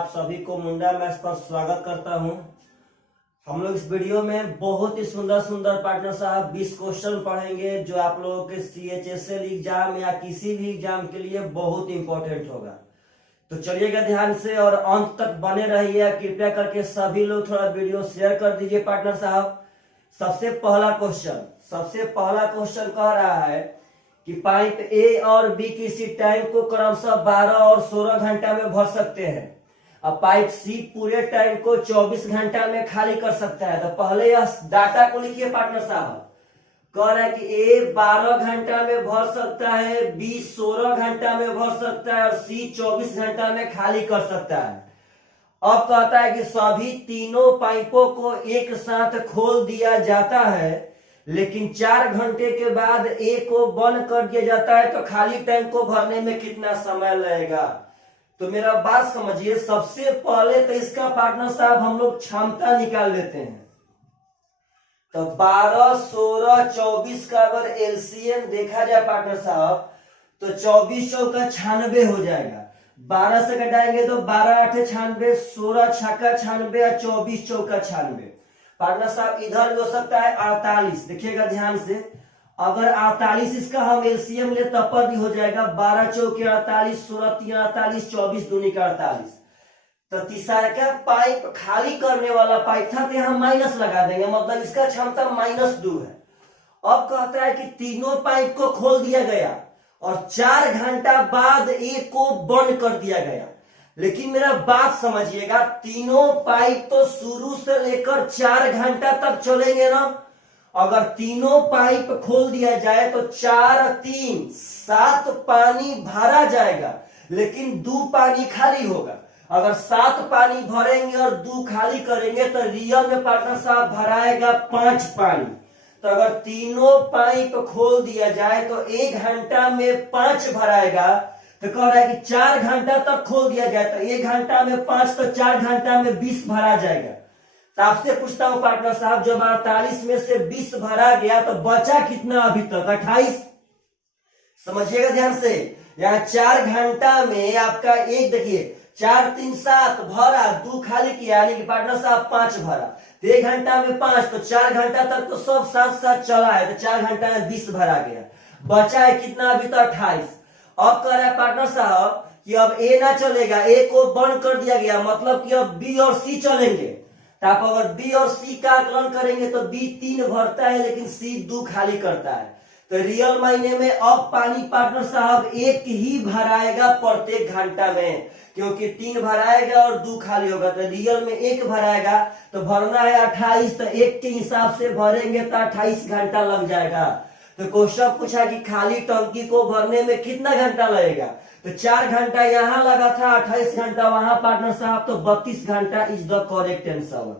आप सभी को मुंडा मैथ्स पर स्वागत करता हूं। हम लोग इस वीडियो में बहुत ही सुंदर सुंदर पार्टनर साहब 20 क्वेश्चन पढ़ेंगे जो आप लोगों के CHSL एग्जाम या किसी भी एग्जाम के लिए बहुत इंपॉर्टेंट होगा। तो चलिएगा ध्यान से और अंत तक बने रहिए। कृपया करके सभी लोग थोड़ा वीडियो शेयर कर दीजिए पार्टनर साहब। सबसे पहला क्वेश्चन कह रहा है कि पाइप ए और बी किसी टैंक को क्रमशः 12 और 16 घंटा में भर सकते हैं। अब पाइप सी पूरे टैंक को 24 घंटा में खाली कर सकता है। तो पहले यह डाटा को लिखिए पार्टनर साहब। कह रहा है कि ए 12 घंटा में भर सकता है, बी 16 घंटा में भर सकता है और सी 24 घंटा में खाली कर सकता है। अब कहता है कि सभी तीनों पाइपों को एक साथ खोल दिया जाता है, लेकिन 4 घंटे के बाद ए को बंद कर दिया जाता है। तो खाली टैंक को भरने में कितना समय लगेगा? तो मेरा बात समझिए। सबसे पहले तो इसका पार्टनर साहब हम लोग क्षमता निकाल लेते हैं। तो 12, 16, 24 का अगर एलसीएम देखा जाए पार्टनर साहब तो 24 चौका 96 हो जाएगा। 12 से घटाएंगे तो 12 8 96, 16 छक्का 96 और 24 चौका 96। पार्टनर साहब इधर भी हो सकता है 48। देखिएगा ध्यान से, अगर 48 इसका हम एलसीएम ले तब पर भी हो जाएगा। 12 चौके 48, 16 3 48, 24 दूनी का 48। तो तीसरा क्या पाइप खाली करने वाला पाइप था तो यहाँ माइनस लगा देंगे, मतलब इसका क्षमता -2 है। अब कहता है कि तीनों पाइप को खोल दिया गया और 4 घंटा बाद एक को बंद कर दिया गया। लेकिन मेरा बात समझिएगा, तीनों पाइप तो शुरू से लेकर 4 घंटा तक चलेंगे ना। अगर तीनों पाइप खोल दिया जाए तो 4 3 7 पानी भरा जाएगा, लेकिन 2 पानी खाली होगा। अगर 7 पानी भरेंगे और 2 खाली करेंगे तो रियल में पार्टनर साहब भराएगा 5 पानी। तो अगर तीनों पाइप खोल दिया जाए तो 1 घंटा में 5 भराएगा। तो कह रहा है कि 4 घंटा तक खोल दिया जाए तो 1 घंटा में 5, तो 4 घंटा में 20 भरा जाएगा। तो आपसे पूछता हूं पार्टनर साहब, जब 48 में से 20 भरा गया तो बचा कितना अभी तक? 28। समझिएगा ध्यान से, यहाँ 4 घंटा में आपका एक देखिए 4 3 7 भरा, 2 खाली किया, यानी कि पार्टनर साहब 5 भरा। तो 1 घंटा में 5, तो 4 घंटा तक तो सब साथ साथ चला है। तो 4 घंटा में 20 भरा गया, बचा है कितना अभी तक? 28। अब कह रहा है पार्टनर साहब कि अब ए ना चलेगा, ए को बंद कर दिया गया, मतलब कि अब बी और सी चलेंगे। तो आप अगर बी और सी का आकलन करेंगे तो बी 3 भरता है लेकिन सी 2 खाली करता है। तो रियल मायने में अब पानी पार्टनर साहब 1 ही भराएगा प्रत्येक घंटा में, क्योंकि 3 भराएगा और 2 खाली होगा। तो रियल में 1 भराएगा, तो भरना है 28, तो 1 के हिसाब से भरेंगे तो 28 घंटा लग जाएगा। तो क्वेश्चन पूछा कि खाली टंकी को भरने में कितना घंटा लगेगा? तो 4 घंटा यहाँ लगा था, 28 घंटा वहां पार्टनर साहब, तो 32 घंटा इज द करेक्ट आंसर।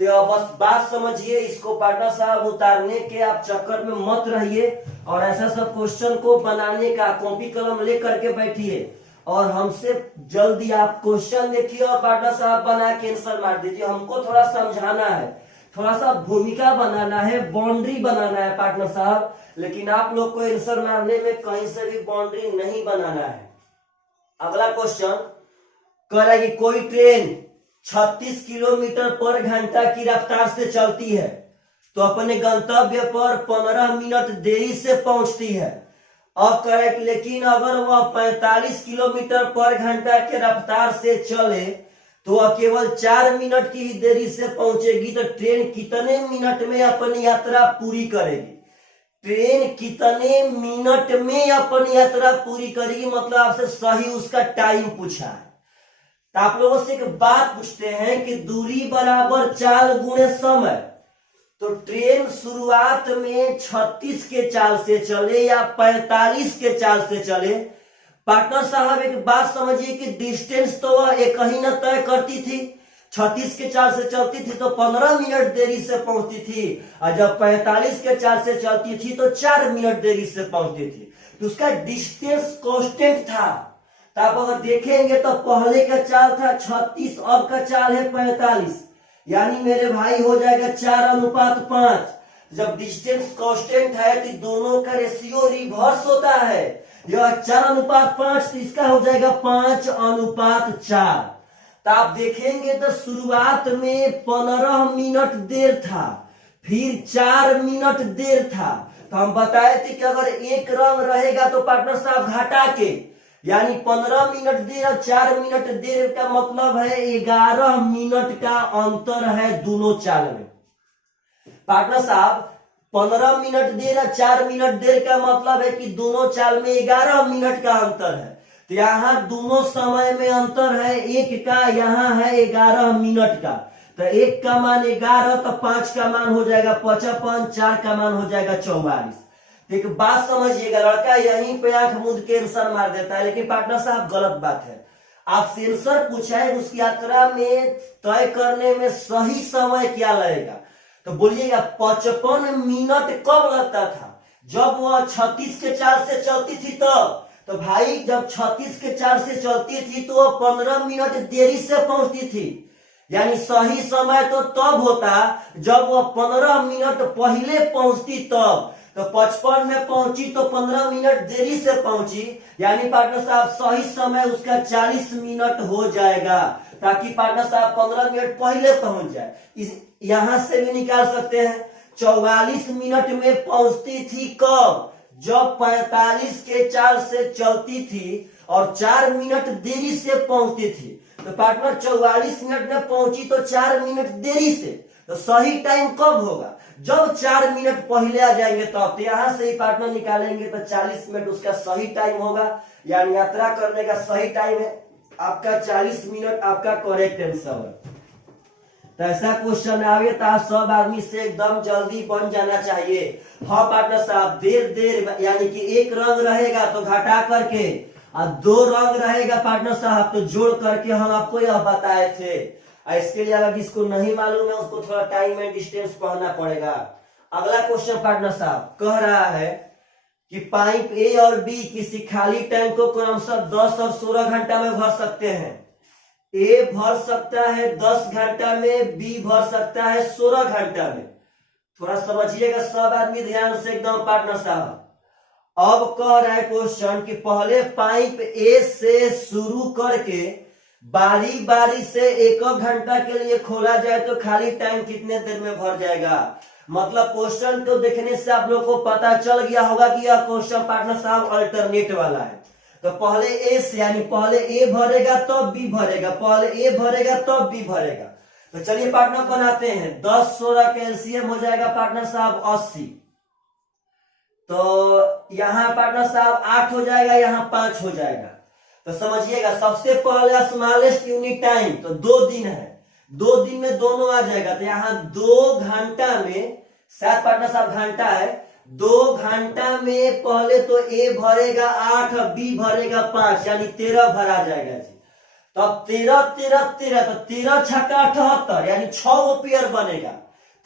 तो बस बात समझिए, इसको पार्टनर साहब उतारने के आप चक्कर में मत रहिए और ऐसा सब क्वेश्चन को बनाने का कॉपी कलम ले करके बैठिए और हमसे जल्दी आप क्वेश्चन देखिए और पार्टनर साहब बना के आंसर मार दीजिए। हमको थोड़ा समझाना है, थोड़ा सा भूमिका बनाना है, बाउंड्री बनाना है पार्टनर साहब, लेकिन आप लोग को आंसर मारने में कहीं से भी बाउंड्री नहीं बनाना है। अगला क्वेश्चन कह रहा है कि कोई ट्रेन 36 किलोमीटर पर घंटा की रफ्तार से चलती है तो अपने गंतव्य पर 15 मिनट देरी से पहुंचती है। अब कह रहा है कि लेकिन अगर वह 45 किलोमीटर पर घंटा के रफ्तार से चले तो वह केवल 4 मिनट की देरी से पहुंचेगी। तो ट्रेन कितने मिनट में अपनी यात्रा पूरी करेगी? ट्रेन कितने मिनट में अपनी यात्रा पूरी करेगी, मतलब आपसे सही उसका टाइम पूछा है। तो आप लोगों से एक बात पूछते हैं कि दूरी बराबर चाल गुणे समय। तो ट्रेन शुरुआत में 36 के चाल से चले या 45 के चाल से चले, पार्टनर साहब एक बात समझिए कि डिस्टेंस तो वह एक ही न तय करती थी। 36 के चाल से चलती थी तो 15 मिनट देरी से पहुंचती थी, और जब 45 के चाल से चलती थी तो 4 मिनट देरी से पहुंचती थी। तो उसका डिस्टेंस कांस्टेंट था। तो आप अगर देखेंगे तो पहले का चाल था 36, अब का चाल है 45, यानी मेरे भाई हो जाएगा 4:5। जब डिस्टेंस कांस्टेंट है तो दोनों का रेशियो रिवर्स होता है। यह 4:5, तो इसका हो जाएगा 5:4। तो आप देखेंगे तो शुरुआत में 15 मिनट देर था, फिर 4 मिनट देर था। तो हम बताए थे कि अगर एक रंग रहेगा तो पार्टनर साहब घटा के, यानी 15 मिनट देर और 4 मिनट देर का मतलब है 11 मिनट का अंतर है दोनों चाल में। पार्टनर साहब 15 मिनट देर और 4 मिनट देर का मतलब है कि दोनों चाल में 11 मिनट का अंतर है। तो यहाँ दोनों समय में अंतर है, एक का यहाँ है 11 मिनट का। तो एक का मान 11, तो 5 का मान हो जाएगा 55, 4 का मान हो जाएगा 44। एक बात समझिएगा, लड़का यहीं पे आंख मूंद के आंसर मार देता है, लेकिन पार्टनर साहब गलत बात है। आपसे आंसर पूछा है उस यात्रा में तय करने में सही समय क्या लगेगा, तो बोलिएगा 55 मिनट कब लगता था, जब वह 36 के 4 से चलती थी तो भाई जब 36 के 4 से चलती थी तो वह 15 मिनट देरी से पहुंचती थी। यानी सही समय तो तब होता जब वह 15 मिनट पहले पहुंचती तब। तो 55 में पहुंची तो 15 मिनट देरी से पहुंची, यानी पार्टनर साहब सही समय उसका 40 मिनट हो जाएगा, ताकि पार्टनर साहब 15 मिनट पहले पहुंच जाए। इस यहां से भी निकाल सकते हैं 44 मिनट में पहुंचती थी कब, जब 45 के 4 से चलती थी और 4 मिनट देरी से पहुंचती थी। तो पार्टनर 44 मिनट में पहुंची तो 4 मिनट देरी से, तो सही टाइम कब होगा, जब 4 मिनट पहले आ जाएंगे तब। तो यहां से ही पार्टनर निकालेंगे तो 40 मिनट उसका सही टाइम होगा, यानी यात्रा करने का सही टाइम है आपका 40 मिनट, आपका करेक्ट आंसर है। तो ऐसा क्वेश्चन आवे तो आप सब आदमी से एकदम जल्दी बन जाना चाहिए। हाँ पार्टनर साहब देर यानी कि एक रंग रहेगा तो घटा करके, और 2 रंग रहेगा पार्टनर साहब तो जोड़ करके हम आपको यह बताए थे। इसके लिए अगर जिसको नहीं मालूम है उसको थोड़ा टाइम एंड डिस्टेंस पढ़ना पड़ेगा। अगला क्वेश्चन पार्टनर साहब कह रहा है कि पाइप ए और बी किसी खाली टैंक को क्रमशः 10 और 16 घंटा में भर सकते हैं। ए भर सकता है 10 घंटा में, बी भर सकता है 16 घंटा में। थोड़ा समझिएगा सब आदमी ध्यान से एकदम पार्टनर साहब। अब कह रहा है क्वेश्चन कि पहले पाइप ए से शुरू करके बारी बारी से 1 घंटा के लिए खोला जाए तो खाली टाइम कितने देर में भर जाएगा। मतलब क्वेश्चन को देखने से आप लोग को पता चल गया होगा कि यह क्वेश्चन पार्टनर साहब अल्टरनेट वाला है। तो पहले ए से यानी पहले ए भरेगा तब बी भरेगा, पहले ए भरेगा तब बी भरेगा। तो चलिए पार्टनर बनाते हैं। 10 16 का एलसीएम हो जाएगा पार्टनर साहब 80। तो यहाँ पार्टनर साहब 8 हो जाएगा, यहाँ 5 हो जाएगा। तो समझिएगा सबसे पहले स्मॉलेस्ट यूनिट टाइम तो 2 दिन है, 2 दिन में दोनों आ जाएगा। तो यहाँ 2 घंटा में, शायद पार्टनर साहब घंटा है, 2 घंटा में पहले तो ए भरेगा 8, बी भरेगा 5, यानी 13 भरा जाएगा जी। तब 13 13 13 तो 13 छक्का 78, यानी 6 पेयर बनेगा।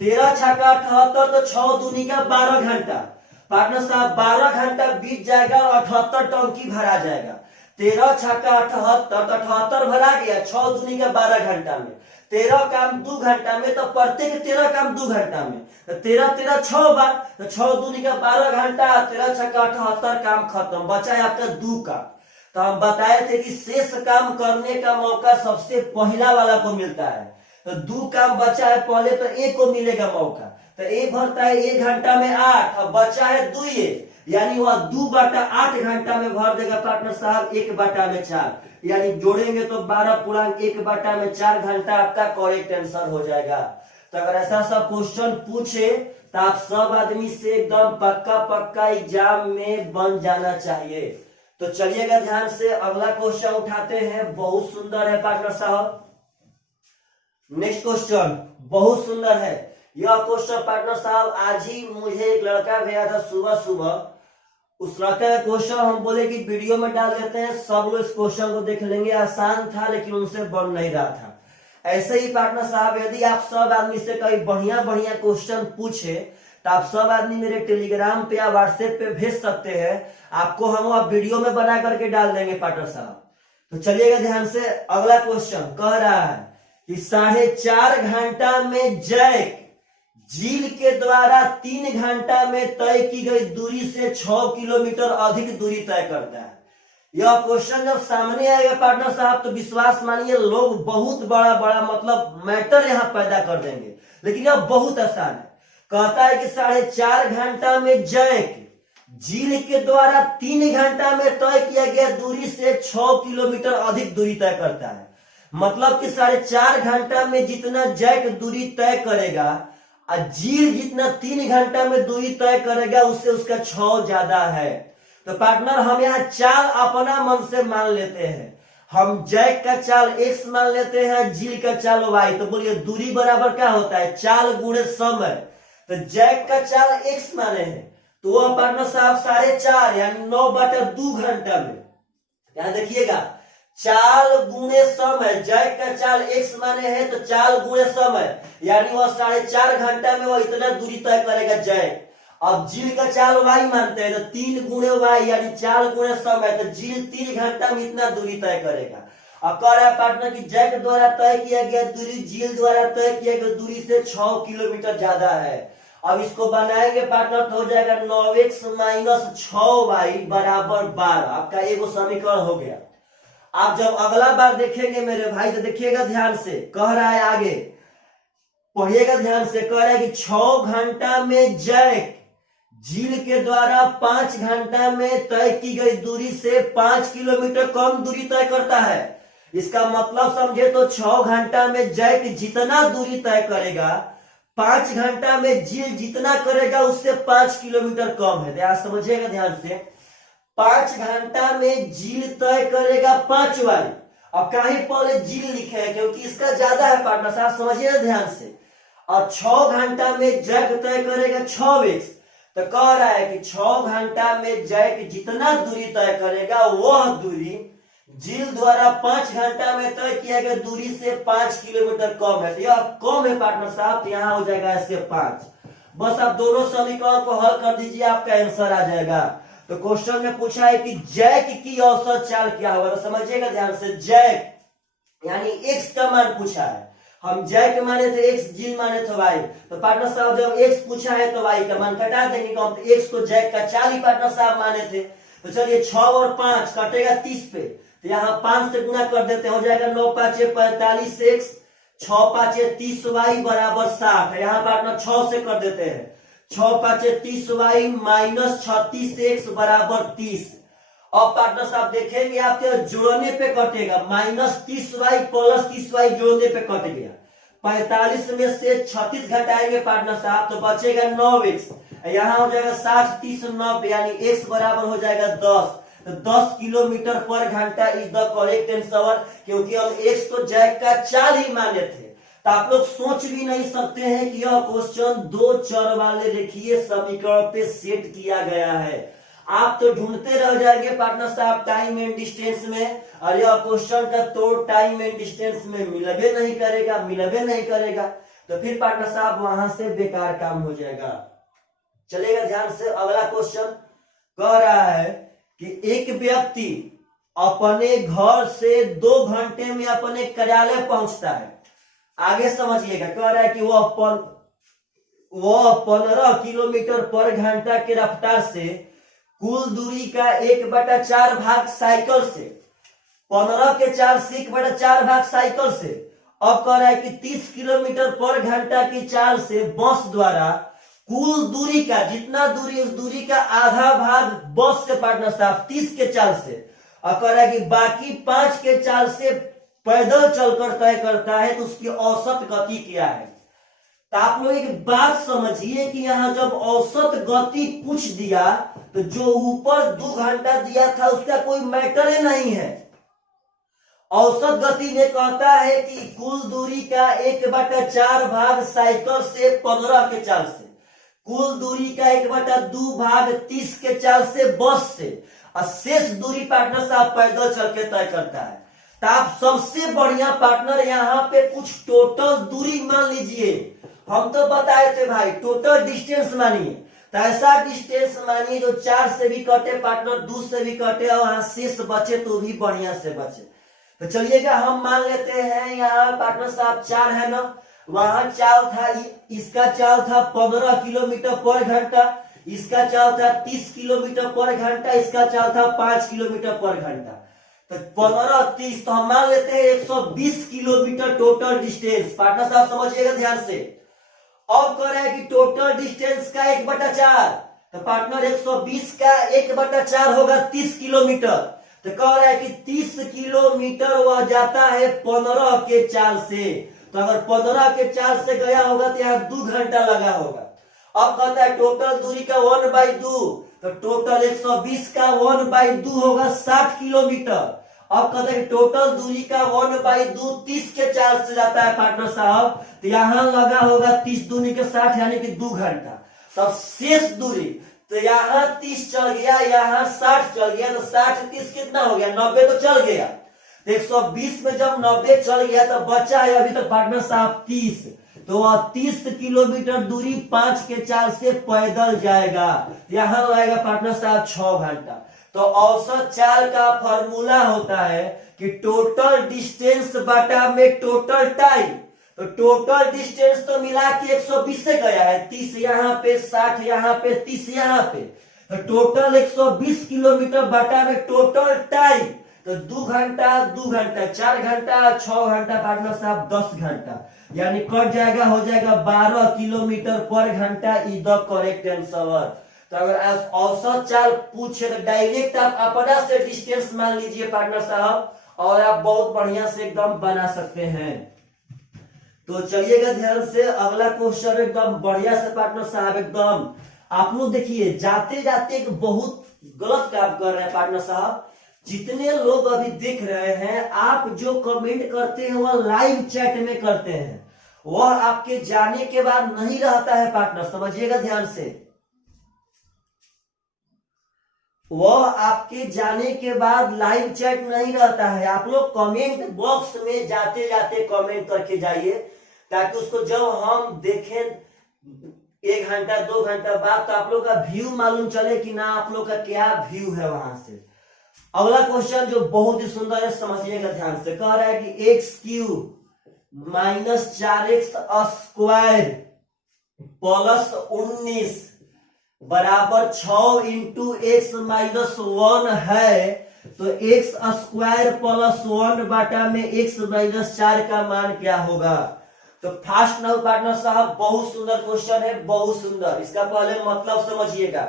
13 छक्का 78 तो 6 दूनी का 12 घंटा। पार्टनर साहब 12 घंटा बीत जाएगा और 78 टंकी भरा जाएगा। 13 छक्का 78 तो 78 भरा गया, 6 दूनी का 12 घंटा में। 13 काम 2 घंटा में, तो प्रत्येक 13 काम 2 घंटा में, तो 13 13 6 बार, तो 6 दूनी का 12 घंटा, 13 छक्का 78 काम खत्म, बचा है आपका 2 का। तो हम बताए थे कि शेष काम करने का मौका सबसे पहला वाला को मिलता है। तो 2 काम बचा है पहले, तो ए को मिलेगा मौका। तो ए भरता है 1 घंटा में 8, अब बचा है 2 ए, यानी वह 2/8 घंटा में भर देगा पार्टनर साहब 1/4, यानी जोड़ेंगे तो 12/1/4 घंटा आपका करेक्ट आंसर हो जाएगा। तो अगर ऐसा सब क्वेश्चन पूछे तो आप सब आदमी से एकदम पक्का एग्जाम में बन जाना चाहिए। तो चलिएगा ध्यान से अगला क्वेश्चन उठाते हैं, बहुत सुंदर है पार्टनर साहब। नेक्स्ट क्वेश्चन बहुत सुंदर है। यह क्वेश्चन पार्टनर साहब आज ही मुझे एक लड़का भेजा था सुबह। उस लड़का का क्वेश्चन हम बोले कि वीडियो में डाल देते हैं, सब लोग इस क्वेश्चन को देख लेंगे। आसान था लेकिन उनसे बन नहीं रहा था। ऐसे ही पार्टनर साहब यदि आप सब आदमी से कई बढ़िया क्वेश्चन पूछे तो आप सब आदमी मेरे टेलीग्राम पे या व्हाट्सएप पे भेज सकते हैं, आपको हम वीडियो में बना करके डाल देंगे पार्टनर साहब। तो चलिएगा ध्यान से। अगला क्वेश्चन कह रहा है कि 4.5 घंटा में जैक झील के द्वारा 3 घंटा में तय की गई दूरी से 6 किलोमीटर अधिक दूरी तय करता है। यह क्वेश्चन जब सामने आएगा पार्टनर साहब तो विश्वास मानिए लोग बहुत बड़ा बड़ा मतलब मैटर यहाँ पैदा कर देंगे, लेकिन यह बहुत आसान है। कहता है कि 4.5 घंटा में जैक झील के द्वारा 3 घंटा में तय किया गया दूरी से 6 किलोमीटर अधिक दूरी तय करता है। मतलब कि 4.5 घंटा में जितना जैक दूरी तय करेगा और झील जितना 3 घंटा में दूरी तय करेगा उससे उसका 6 ज्यादा है। तो पार्टनर हम यहाँ चाल अपना मन से मान लेते हैं। हम जैक का चाल x मान लेते हैं, झील का चाल y। तो बोलिए दूरी बराबर क्या होता है, चाल गुणे समय। तो जैक का चाल x माने हैं तो वह पार्टनर साहब 4.5 यानी 9/2 घंटा में। यहाँ देखिएगा चाल गुणे समय, जैक का चाल x माने हैं तो चाल गुणे समय यानी वह 4.5 घंटा में वह इतना दूरी तय करेगा जैक। अब झील का चाल y मानते हैं तो 3 गुणे y यानी चाल गुणे समय, तो झील 3 घंटा में इतना दूरी तय करेगा। अब कह रहा है पार्टनर की जैक द्वारा तय किया गया दूरी झील द्वारा तय किया गया दूरी से 6 किलोमीटर ज्यादा है। अब इसको बनाएंगे पार्टनर तो हो जाएगा 9x - 6y बराबर 12। आपका एगो समीकरण हो गया। आप जब अगला बार देखेंगे मेरे भाई तो देखिएगा ध्यान से, कह रहा है आगे पढ़िएगा ध्यान से, कह रहा है कि 6 घंटा में जैक झील के द्वारा 5 घंटा में तय की गई दूरी से 5 किलोमीटर कम दूरी तय करता है। इसका मतलब समझे तो 6 घंटा में जैक जितना दूरी तय करेगा 5 घंटा में झील जितना करेगा उससे 5 किलोमीटर कम है। ध्यान समझिएगा ध्यान से, 5 घंटा में झील तय करेगा 5y। अब कहीं पहले झील लिखे है क्योंकि इसका ज्यादा है पार्टनर साहब, समझिए ध्यान से। और 6 घंटा में जैक तय करेगा 6x। तो कह रहा है कि 6 घंटा में जैक जितना दूरी तय करेगा वह दूरी झील द्वारा 5 घंटा में तय किया गया दूरी से 5 किलोमीटर कम है। तो यह कम है पार्टनर साहब, तो यहाँ हो जाएगा इससे 5। बस आप दोनों समीकरण को हल कर दीजिए, आपका आंसर आ जाएगा। तो क्वेश्चन में पूछा है कि जैक की औसत चाल क्या होगा, तो समझिएगा ध्यान से, जैक यानी x का मान पूछा है। हम जैक माने थे x, झील माने थे y। तो पार्टनर साहब जब x पूछा है तो y का मान कटा देंगे, हम तो x को जैक का चाल ही पार्टनर साहब माने थे। तो चलिए 6 और 5 कटेगा 30 पे, तो यहाँ 5 से गुना कर देते हैं, हो जाएगा 9×5 = 45x, 6×5 = 30y बराबर 60। यहाँ पार्टनर 6 से कर देते हैं, 6×5 = 30y - 36x बराबर 30। अब पार्टनर साहब देखेंगे आपके जोड़ने पे कटेगा, -30y + 30y जोड़ने पे कट गया। 45 में से 36 घटाएंगे पार्टनर साहब तो बचेगा 9x। यहाँ हो जाएगा 60 30 90 यानी x बराबर हो जाएगा 10। तो 10 किलोमीटर पर घंटा इज द करेक्ट आंसर, क्योंकि हम x को जैक का चाल ही माने थे। तो आप लोग सोच भी नहीं सकते हैं कि यह क्वेश्चन 2 चर वाले रेखीय समीकरण पे सेट किया गया है। आप तो ढूंढते रह जाएंगे पार्टनर साहब टाइम एंड डिस्टेंस में, और यह क्वेश्चन का तोड़ टाइम एंड डिस्टेंस में मिलबे नहीं करेगा। तो फिर पार्टनर साहब वहां से बेकार काम हो जाएगा। चलेगा ध्यान से, अगला क्वेश्चन कह रहा है कि एक व्यक्ति अपने घर से 2 घंटे में अपने कार्यालय पहुंचता है। आगे समझिएगा, कह रहा है कि वह 15 किलोमीटर पर घंटा की रफ्तार से कुल दूरी का 1/4 भाग साइकिल से, 15 के 4 से 1/4 भाग साइकिल से। अब कह रहा है कि 30 किलोमीटर पर घंटा की चाल से बस द्वारा कुल दूरी का जितना दूरी उस दूरी का आधा भाग बस से पार्टनर साहब 30 के चाल से, और कह रहा है कि बाकी 5 के चाल से पैदल चलकर तय करता है, तो उसकी औसत गति क्या है। तो आप लोग एक बात समझिए कि यहाँ जब औसत गति पूछ दिया तो जो ऊपर 2 घंटा दिया था उसका कोई मैटर ही नहीं है। औसत गति में कहता है कि कुल दूरी का 1/4 भाग साइकिल से 15 के चाल से, कुल दूरी का 1/2 भाग 30 के चाल से बस से, और शेष दूरी पार्टनर साहब पैदल चल के तय करता है। तो आप सबसे बढ़िया पार्टनर यहाँ पे कुछ टोटल दूरी मान लीजिए। हम तो बताए थे भाई टोटल डिस्टेंस मानिए, तो ऐसा डिस्टेंस मानिए जो 4 से भी कटे पार्टनर, 2 से भी कटे और वहां शेष बचे तो भी बढ़िया से बचे। तो चलिएगा हम मान लेते हैं यहाँ पार्टनर साहब 4 है ना, वहां चाल था, इसका चाल था 15 किलोमीटर पर घंटा, इसका चाल था 30 किलोमीटर पर घंटा, इसका चाल था 5 किलोमीटर पर घंटा। तो 15-30 तो हम मान लेते हैं 120 किलोमीटर टोटल डिस्टेंस। पार्टनर साहब समझिएगा ध्यान से। अब कह रहा है कि टोटल डिस्टेंस का 1/4, तो पार्टनर 120 का 1/4 होगा 30 किलोमीटर। तो कह रहा है कि 30 किलोमीटर वह जाता है 15 के चाल से। तो अगर 15 के चाल से गया होगा तो यहाँ 2 घंटा लगा होगा। अब कहता है टोटल दूरी का 1/2, तो टोटल 120 का 1/2 होगा 60 किलोमीटर। अब कहते हैं टोटल दूरी का 1/2 30 के चाल से जाता है पार्टनर साहब, तो यहां लगा होगा 30 दूनी के 60 यानी कि 2 घंटा। तब शेष दूरी तो यहाँ 30 चल गया, यहाँ 60 चल गया, तो 60-30 कितना हो गया, 90 तो चल गया। 120 में जब 90 चल गया तो बचा है अभी तक पार्टनर साहब 30। तो वह 30 किलोमीटर दूरी 5 के चाल से पैदल जाएगा, यहाँ लगेगा पार्टनर साहब 6 घंटा। तो औसत चाल का फॉर्मूला होता है कि टोटल डिस्टेंस बटा में टोटल टाइम। तो टोटल डिस्टेंस तो मिला के 120 से गया है, 30 यहाँ पे, 60 यहाँ पे, 30 यहाँ पे, तो टोटल 120 किलोमीटर बटा में टोटल टाइम। तो 2 घंटा 2 घंटा 4 घंटा 6 घंटा पार्टनर साहब 10 घंटा, यानी कट जाएगा, हो जाएगा 12 किलोमीटर पर घंटा। Is the correct answer. तो अगर आप औसत चाल पूछे तो डायरेक्ट आप अपना से डिस्टेंस मान लीजिए पार्टनर साहब, और आप बहुत बढ़िया से एकदम बना सकते हैं। तो चलिएगा ध्यान से, अगला क्वेश्चन एकदम बढ़िया से पार्टनर साहब एकदम आप लोग देखिए, जाते जाते एक बहुत गलत काम कर रहे हैं पार्टनर साहब। जितने लोग अभी देख रहे हैं, आप जो कमेंट करते हैं वह लाइव चैट में करते हैं, वह आपके जाने के बाद नहीं रहता है पार्टनर, समझिएगा ध्यान से। वह आपके जाने के बाद लाइव चैट नहीं रहता है। आप लोग कमेंट बॉक्स में जाते जाते कमेंट करके जाइए, ताकि उसको जब हम देखें 1 घंटा 2 घंटा बाद तो आप लोग का व्यू मालूम चले कि ना आप लोग का क्या व्यू है वहां से। अगला क्वेश्चन जो बहुत ही सुंदर है, समझिएगा ध्यान से। कह रहा है कि x³ माइनस 4x² प्लस 19 बराबर 6 इंटू x माइनस 1 है, तो x² प्लस 1 बटा में x माइनस 4 का मान क्या होगा। तो फास्ट नाउ पार्टनर साहब, बहुत सुंदर क्वेश्चन है, बहुत सुंदर। इसका पहले मतलब समझिएगा।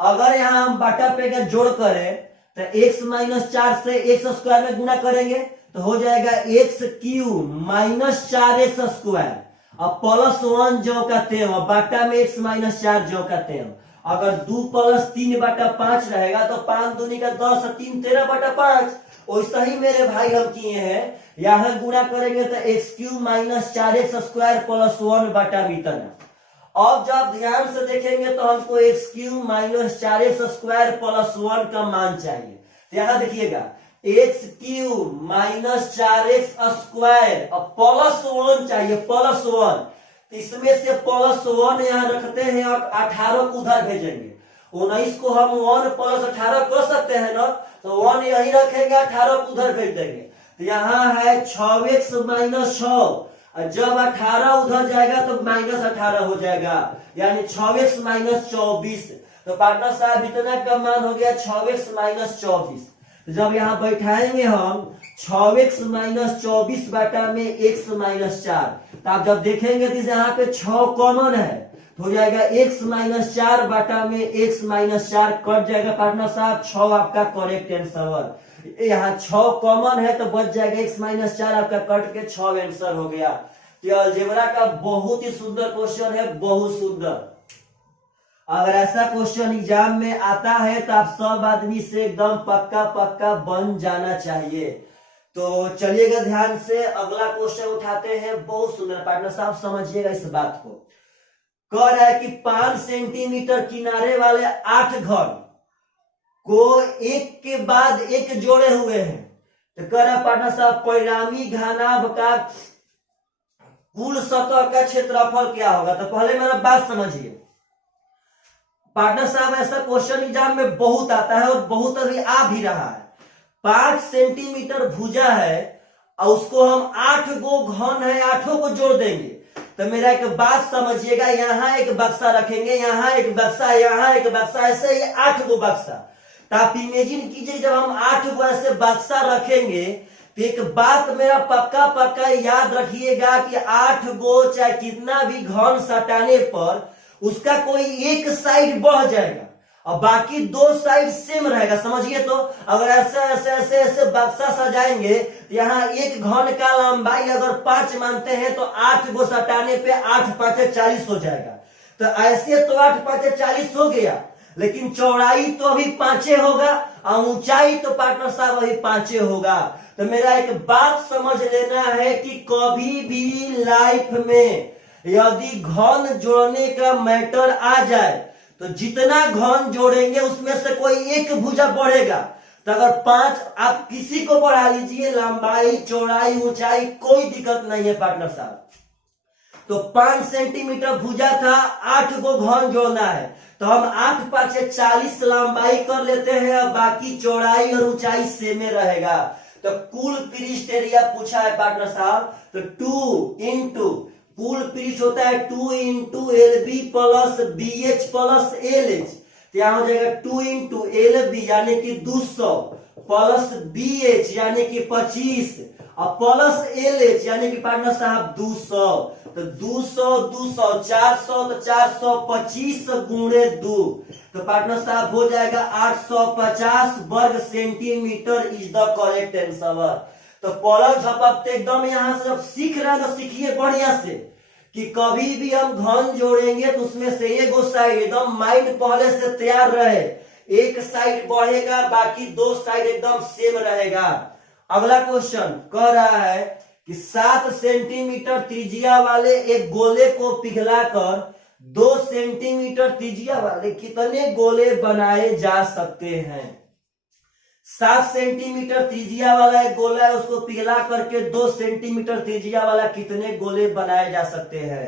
अगर यहाँ हम बटा पे का जोड़ करें तो x माइनस 4 से x² में गुना करेंगे तो हो जाएगा x³ माइनस 4x², अब प्लस 1 जो का 13 बटा में x माइनस 4 जो का 13। अगर 2 प्लस 3 बटा 5 रहेगा तो 5 दूनी का 10 और 3 13 बटा 5। वैसा ही मेरे भाई हम किए हैं, यहां गुणा करेंगे तो x³ माइनस 4x² प्लस 1 बटा में इतना। अब जब ध्यान से देखेंगे तो हमको x³ माइनस 4x² प्लस 1 का मान चाहिए। तो यहां देखिएगा x³ माइनस 4x² और प्लस 1 चाहिए, प्लस 1। इसमें से प्लस 1 यहाँ रखते हैं और 18 को उधर भेजेंगे। 19 को हम 1 प्लस 18 कर सकते हैं ना, तो 1 यही रखेंगे, 18 को उधर भेज देंगे। तो यहाँ है 6x माइनस 6, जब 18 उधर जाएगा तो माइनस 18 हो जाएगा, यानी 6x माइनस 24। तो पार्टनर साहब इतना का मान हो गया 6x माइनस 24। तो जब यहाँ बैठाएंगे हम 6x माइनस 24 बटा में x माइनस 4, तो आप जब देखेंगे तो यहाँ पे 6 कॉमन है, तो हो जाएगा x माइनस 4 बटा में x माइनस 4 कट जाएगा पार्टनर साहब, 6 आपका करेक्ट आंसर। यहाँ 6 कॉमन है तो बच जाएगा x माइनस 4 आपका कट के 6 आंसर हो गया। तो अलजेब्रा का बहुत ही सुंदर क्वेश्चन है, बहुत सुंदर। अगर ऐसा क्वेश्चन एग्जाम में आता है तो आप सब आदमी से एकदम पक्का पक्का बन जाना चाहिए। तो चलिएगा ध्यान से, अगला क्वेश्चन उठाते हैं, बहुत सुंदर। पार्टनर साहब समझिएगा इस बात को। कह रहा है कि 5 सेंटीमीटर किनारे वाले 8 घर को एक के बाद एक जोड़े हुए हैं। तो कह रहा है पार्टनर साहब परिणामी घनाभ का कुल सतह का क्षेत्रफल क्या होगा। तो पहले मेरा बात समझिए पार्टनर साहब, ऐसा क्वेश्चन एग्जाम में बहुत आता है और बहुत अभी आ भी रहा है। 5 सेंटीमीटर भुजा है और उसको हम 8 गो घन है, 8 को जोड़ देंगे तो मेरा एक बात समझिएगा, यहाँ एक बक्सा रखेंगे, यहाँ एक बक्सा, यहाँ एक बक्सा, ऐसे ये 8 गो बक्सा। तो आप इमेजिन कीजिए जब हम 8 गो ऐसे बक्सा रखेंगे तो एक बात मेरा पक्का पक्का याद रखिएगा कि 8 गो चाहे कितना भी घन सटाने पर उसका कोई एक साइड बढ़ जाएगा और बाकी 2 साइड सेम रहेगा। समझिए, तो अगर ऐसे ऐसे ऐसे ऐसे बक्सा सजाएंगे तो यहाँ एक घन का लंबाई अगर 5 मानते हैं तो 8 गो सटाने पे 8 5 40 हो जाएगा। तो ऐसे तो 8 5 40 हो गया, लेकिन चौड़ाई तो अभी 5 होगा और ऊंचाई तो पार्टनर साहब अभी 5 होगा। तो मेरा एक बात समझ लेना है कि कभी भी लाइफ में यदि घन जोड़ने का मैटर आ जाए तो जितना घन जोड़ेंगे उसमें से कोई एक भुजा बढ़ेगा। तो अगर 5 आप किसी को बढ़ा लीजिए, लंबाई चौड़ाई ऊंचाई कोई दिक्कत नहीं है पार्टनर साहब। तो 5 सेंटीमीटर भुजा था, 8 को घन जोड़ना है तो हम 8 5 40 लंबाई कर लेते हैं और बाकी चौड़ाई और ऊंचाई सेम रहेगा। तो कुल पृष्ठ एरिया पूछा है पार्टनर साहब, तो 2 इंटू कुल पृष्ठ होता है 2 into LB plus BH plus LH। तो यहां हो जाएगा 2 इंटू LB यानी कि 200 प्लस BH यानी कि 25 और प्लस LH यानी कि पार्टनर साहब 200। तो 200 200 400 तो 425 गुणे 2 तो पार्टनर साहब हो जाएगा 850 वर्ग centimetre is the correct answer. तो पलक झपकते एकदम यहाँ से जब सीख रहे हैं तो सीखिए बढ़िया से कि कभी भी हम घन जोड़ेंगे तो उसमें से एक साइड एकदम माइंड पहले से तैयार रहे, एक साइड बढ़ेगा बाकी 2 साइड एकदम सेम रहेगा। अगला क्वेश्चन कह रहा है कि 7 सेंटीमीटर त्रिज्या वाले एक गोले को पिघलाकर 2 सेंटीमीटर त्रिज्या वाले कितने गोले बनाए जा सकते हैं। 7 सेंटीमीटर त्रिज्या वाला एक गोला है, उसको पिघला करके 2 सेंटीमीटर त्रिज्या वाला कितने गोले बनाए जा सकते हैं।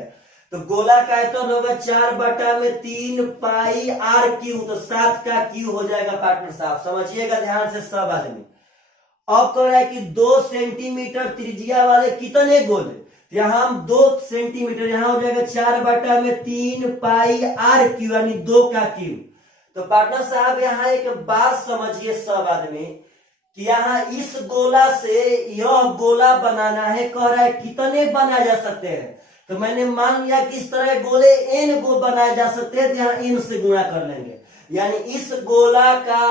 तो गोला का आयतन होगा 4/3 पाई r3, तो 7 का क्यू हो जाएगा पार्टनर साहब। समझिएगा ध्यान से सब आदमी। अब कह रहा है कि 2 सेंटीमीटर त्रिज्या वाले कितने गोले, यहां हम 2 सेंटीमीटर, यहां हो जाएगा 4/3 पाई r3 यानी 2 का क्यू। तो पार्टनर साहब यहाँ एक बात समझिए सब आदमी कि यहाँ इस गोला से यह गोला बनाना है, कह रहा है कितने बनाए जा सकते हैं। तो मैंने मान लिया कि इस तरह गोले n गो बनाए जा सकते हैं, तो यहाँ n से गुणा कर लेंगे, यानी इस गोला का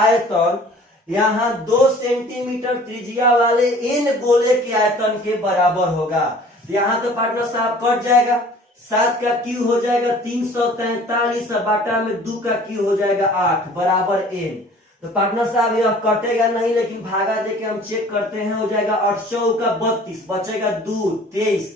आयतन यहाँ 2 सेंटीमीटर त्रिज्या वाले n गोले के आयतन के बराबर होगा। यहाँ तो पार्टनर साहब कट जाएगा, 7 का क्यू हो जाएगा 343 बाटा में 2 का क्यू हो जाएगा 8 बराबर n। तो पार्टनर साहब यह कटेगा नहीं, लेकिन भागा देके हम चेक करते हैं, हो जाएगा 8 का 32 बचेगा 2 23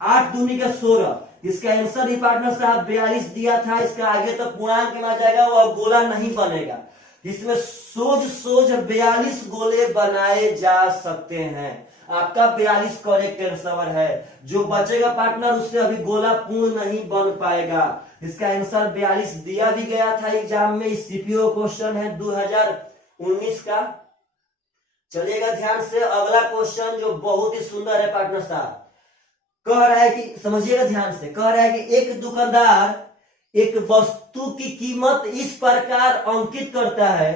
8 दूनी का 16। इसका आंसर ही पार्टनर साहब 42 दिया था। इसका आगे तो पूर्णांक में आ जाएगा, वो गोला नहीं बनेगा। इसमें सोज 42 गोले बनाए जा सकते हैं। आपका 42 करेक्ट आंसर है। जो बचेगा पार्टनर उससे अभी गोला पूर्ण नहीं बन पाएगा। इसका आंसर 42 दिया भी गया था एग्जाम में। सीपीओ क्वेश्चन है 2019 का। चलिएगा ध्यान से, अगला क्वेश्चन जो बहुत ही सुंदर है पार्टनर साहब, कह रहा है कि समझिएगा ध्यान से, कह रहा है कि एक दुकानदार एक वस्तु की कीमत इस प्रकार अंकित करता है,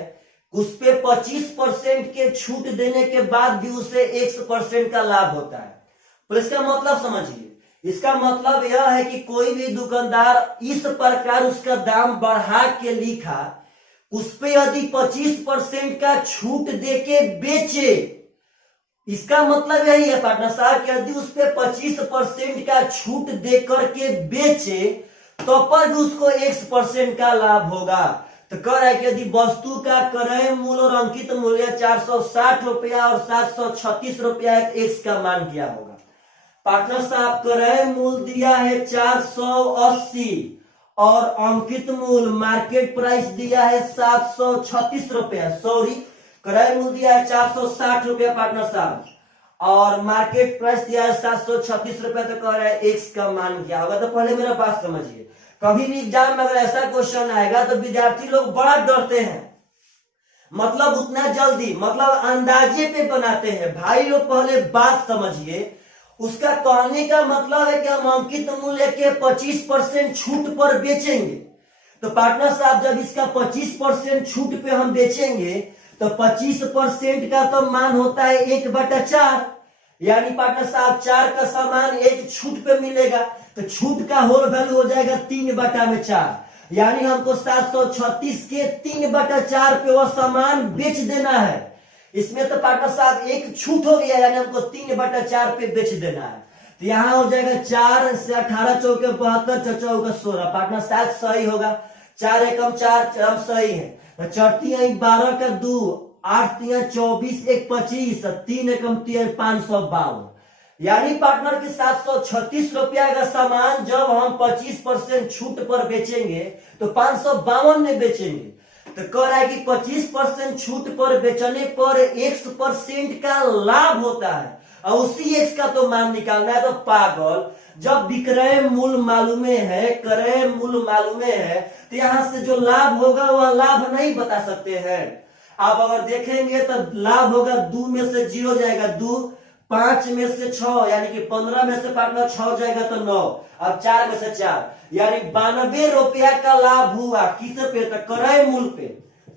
उस पे 25% के छूट देने के बाद भी उसे 1% का लाभ होता है। तो इसका मतलब समझिए, इसका मतलब यह है कि कोई भी दुकानदार इस प्रकार उसका दाम बढ़ा के लिखा, उस पे यदि 25% का छूट देके बेचे, इसका मतलब यही है पार्टनर साहब कि यदि उस पे 25% का छूट दे करके बेचे तो पर भी उसको 1% का लाभ होगा। तो कह रहा है कि यदि वस्तु का क्रय मूल्य और अंकित मूल्य 460 रुपया और 736 रुपया है, तो x का मान क्या होगा। पार्टनर साहब क्रय मूल्य दिया है 480 और अंकित मूल्य मार्केट प्राइस दिया है 736 रुपया, सॉरी क्रय मूल्य दिया है 460 रुपया पार्टनर साहब और मार्केट प्राइस दिया है 736 रुपया। तो कह रहा है x का मान क्या होगा। तो पहले मेरा बात समझिए, कभी भी एग्जाम में अगर ऐसा क्वेश्चन आएगा तो विद्यार्थी लोग बड़ा डरते हैं, मतलब उतना जल्दी, मतलब अंदाजे पे बनाते हैं। भाई लोग पहले बात समझिए, उसका कहने का मतलब है कि हम अंकित मूल्य के 25% छूट पर बेचेंगे। तो पार्टनर साहब जब इसका 25% छूट पे हम बेचेंगे तो 25% का तो मान होता है 1/4, यानी पार्टनर साहब 4 का सामान एक छूट पे मिलेगा, तो छूट का होल वैल्यू हो जाएगा 3/4, यानी हमको 736 के 3/4 पे वह सामान बेच देना है। इसमें तो पार्टनर साहब एक छूट हो गया, यानी हमको 3/4 पे बेच देना है। तो यहाँ हो जाएगा 4 से 18 चौके 72, 4 चौके 16, पार्टनर साहब सही होगा। 4 एकम 4 सही है। तो चौथी 12 का 2, 8 3 24, 1 25, 3 एकम 3 552, यानी पार्टनर की 736 रुपया का सामान जब हम 25% छूट पर बेचेंगे तो 552 में बेचेंगे। तो कह रहा है कि 25% छूट पर बेचने पर X% का लाभ होता है, और उसी X का तो मान निकालना है। तो पागल, जब विक्रय मूल्य मालूमे है, क्रय मूल्य मालूमे है, तो यहां से जो लाभ होगा वह लाभ नहीं बता सकते हैं। आप अगर देखेंगे तो लाभ होगा 2 में से 0 जाएगा 2, 5 में से 6 यानी कि 15 में से पार्टनर 6 जाएगा तो 9, अब 4 में से 4 यानी 92 रुपया का लाभ हुआ। किस पे? तो क्रय मूल्य पे।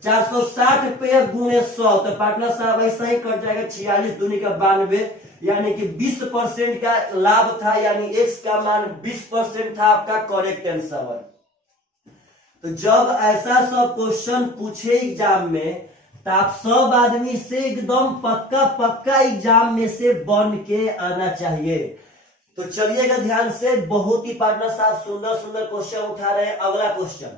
460 पे गुणे 100, तो पार्टनर साहब ऐसा ही कट जाएगा। 46 दूनी का 92, यानी कि 20% का लाभ था, यानी X का मान 20% था आपका करेक्ट आंसर। तो जब ऐसा सब क्वेश्चन पूछे एग्जाम में तो आप सब आदमी से एकदम पक्का एग्जाम में से बन के आना चाहिए। तो चलिएगा ध्यान से, बहुत ही पार्टनर साहब सुंदर क्वेश्चन उठा रहे हैं। अगला क्वेश्चन,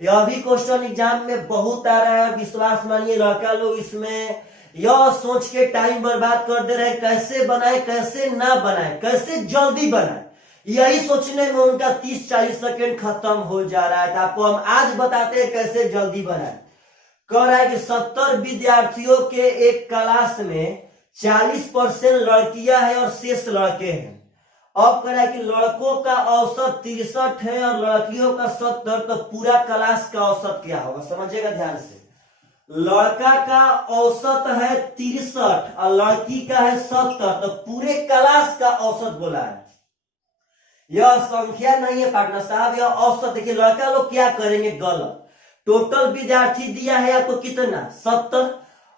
यह भी क्वेश्चन एग्जाम में बहुत आ रहा है, विश्वास मानिए लड़का लोग इसमें यह सोच के टाइम बर्बाद कर दे रहे हैं, कैसे बनाए कैसे ना बनाए, कैसे जल्दी बनाए, यही सोचने में उनका 30-40 सेकेंड खत्म हो जा रहा है। तो आपको हम आज बताते हैं कैसे जल्दी बनाए। कह रहा है कि 70 विद्यार्थियों के एक क्लास में 40% लड़कियां हैं और शेष लड़के हैं। अब कह रहा है कि लड़कों का औसत 63 है और लड़कियों का 70, तो पूरा क्लास का औसत क्या होगा? समझिएगा ध्यान से। लड़का का औसत है 63 और लड़की का है 70, तो पूरे क्लास का औसत बोला है। यह संख्या नहीं है पार्टनर साहब, यह औसत। देखिए लड़का लोग क्या करेंगे, गलत। टोटल विद्यार्थी दिया है आपको कितना? 70।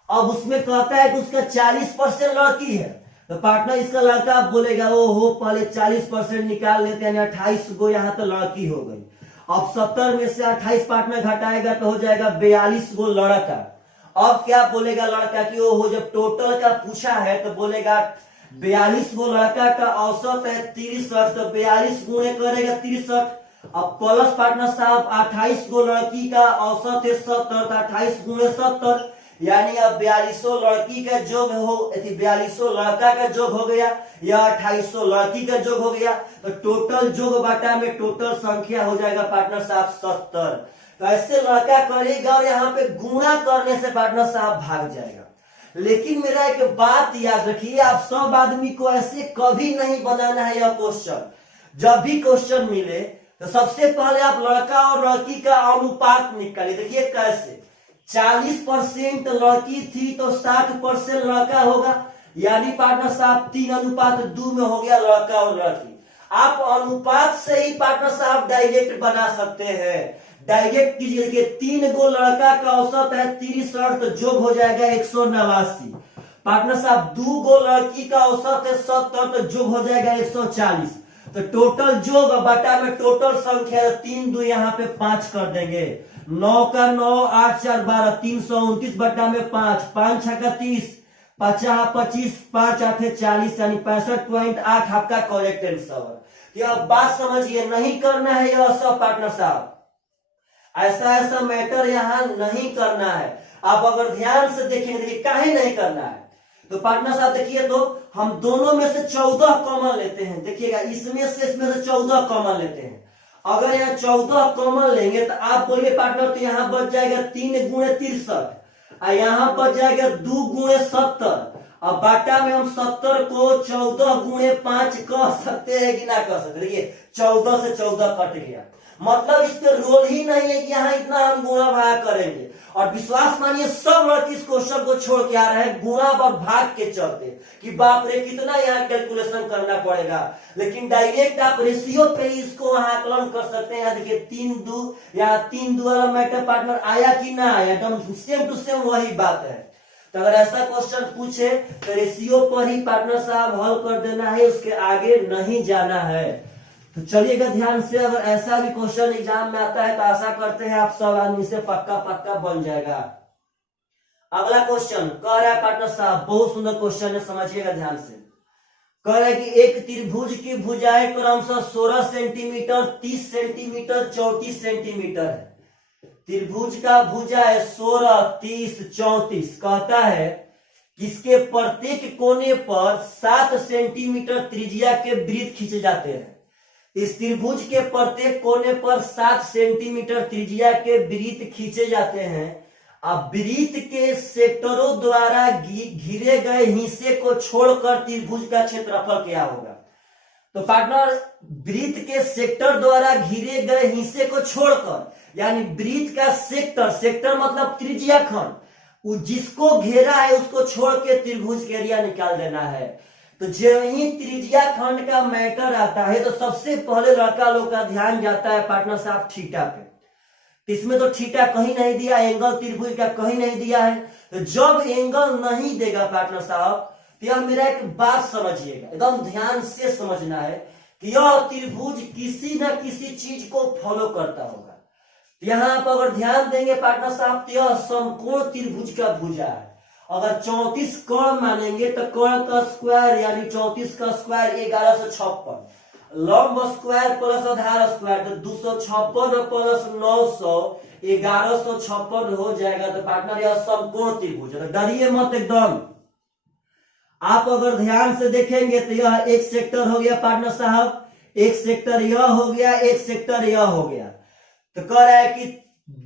अब उसमें कहता है कि उसका 40% लड़की है, तो पार्टनर इसका लड़का आप बोलेगा ओहो पहले 40% निकाल लेते हैं, 28 गो यहाँ तो लड़की हो गई। अब 70 में से 28 पार्टनर घटाएगा तो हो जाएगा 42 गो लड़का। अब क्या बोलेगा लड़का कि ओहो जब टोटल का पूछा है तो बोलेगा 42 गो लड़का का औसत है 63, तो 42 गुणे करेगा 63। अब प्लस पार्टनर साहब 28 गो लड़की का औसत है 70, तो 28 गुणे 70, यानी अब 4200 लड़की का जोग हो, 4200 लड़का का जोग हो गया, या 2800 लड़की का जोग हो गया। तो टोटल जोग बाटा में टोटल संख्या हो जाएगा पार्टनर साहब 70। तो ऐसे लड़का करेगा और यहाँ पे गुणा करने से पार्टनर साहब भाग जाएगा। लेकिन मेरा एक बात याद रखिए, आप सब आदमी को ऐसे कभी नहीं बनाना है यह क्वेश्चन। जब भी क्वेश्चन मिले तो सबसे पहले आप लड़का और लड़की का अनुपात निकालिए। देखिए कैसे, 40% लड़की थी तो 60% लड़का होगा, यानी पार्टनर साहब 3:2 में हो गया लड़का और लड़की। आप अनुपात से ही पार्टनर साहब डायरेक्ट बना सकते हैं। डायरेक्ट कीजिए, देखिए 3 गो लड़का का औसत है 63, तो जोग हो जाएगा 189। पार्टनर साहब 2 गो लड़की का औसत है 70, तो जोग हो जाएगा 140। तो टोटल जोग बटा में टोटल संख्या 3 2 यहाँ पे 5 कर देंगे। 9 का 9, 8 4 12, 329 बटा में 5, 5 6 का 30, 50 25, 5 8 40, यानी 65.8 आपका करेक्ट आंसर। यह बात समझिए, नहीं करना है यह सब पार्टनर साहब, ऐसा मैटर यहाँ नहीं करना है। आप अगर ध्यान से देखेंगे, देखिए काहे नहीं करना है, तो पार्टनर साहब देखिए, तो हम दोनों में से 14 कॉमन लेते हैं। देखिएगा इसमें से 14 कॉमन लेते हैं। अगर यहाँ 14 कॉमन लेंगे तो आप बोलिए पार्टनर, तो यहाँ बच जाएगा 3 गुणे 63, और यहाँ बच जाएगा 2 गुणे 70, अब बाटा में हम 70 को 14 गुणे 5 कह सकते हैं कि ना कह सकते? देखिए 14 से 14 कट गया, मतलब इस पे रोल ही नहीं है कि यहाँ इतना हम गुणा भाग करेंगे। और विश्वास मानिए सब लड़के इस क्वेश्चन को छोड़ के आ रहे हैं गुणा और भाग के चलते कि बाप रे कितना यहाँ कैलकुलेशन करना पड़ेगा, लेकिन डायरेक्ट आप रेशियो पे इसको आकलन कर सकते हैं। देखिए 3-2, यहाँ 3-2 वाला मैटर पार्टनर आया कि ना आया, एकदम सेम टू सेम वही बात है। तो अगर ऐसा क्वेश्चन पूछे तो रेशियो पर ही पार्टनर साहब हल कर देना है, उसके आगे नहीं जाना है। तो चलिएगा ध्यान से, अगर ऐसा भी क्वेश्चन एग्जाम में आता है तो आशा करते हैं आप सब आदमी से पक्का पक्का बन जाएगा। अगला क्वेश्चन कह रहा है पार्टनर साहब, बहुत सुंदर क्वेश्चन है, समझिएगा ध्यान से। कह रहा है कि एक त्रिभुज की भुजाएं क्रमशः 16 सेंटीमीटर, 30 सेंटीमीटर, 34 सेंटीमीटर है। त्रिभुज का भुजा है 16, 30, 34। कहता है कि इसके प्रत्येक कोने पर 7 सेंटीमीटर त्रिज्या के वृत्त खींचे जाते हैं। इस त्रिभुज के प्रत्येक कोने पर 7 सेंटीमीटर त्रिज्या के वृत्त खींचे जाते हैं। अब वृत्त के सेक्टरों द्वारा घिरे गए हिस्से को छोड़कर त्रिभुज का क्षेत्रफल क्या होगा? तो पार्टनर वृत्त के सेक्टर द्वारा घिरे गए हिस्से को छोड़कर, यानी वृत्त का सेक्टर, सेक्टर मतलब त्रिज्या खंड, जिसको घेरा है उसको छोड़ के त्रिभुज के एरिया निकाल देना है। तो जो ही त्रिज्या खंड का मैटर आता है तो सबसे पहले लड़का लोग का ध्यान जाता है पार्टनर साहब थीटा पे। इसमें तो थीटा कहीं नहीं दिया, एंगल त्रिभुज का कहीं नहीं दिया है। तो जब एंगल नहीं देगा पार्टनर साहब, तो यह मेरा एक बात समझिएगा, एकदम ध्यान से समझना है कि यह त्रिभुज किसी न किसी चीज को फॉलो करता होगा। यहां आप अगर ध्यान देंगे पार्टनर साहब, तो यह समकोण त्रिभुज का भुजा है। अगर 34 कर्ण मानेंगे तो कर्ण का स्क्वायर यानी 34 का स्क्वायर 1156, लंब स्क्वायर प्लस आधार स्क्वायर तो 256 प्लस 900 1156 हो जाएगा। तो पार्टनर यह समकोण त्रिभुज है, डरिए मत एकदम। आप अगर ध्यान से देखेंगे तो यह एक सेक्टर हो गया पार्टनर साहब, एक सेक्टर यह हो गया, एक सेक्टर यह हो गया। तो कह रहा है कि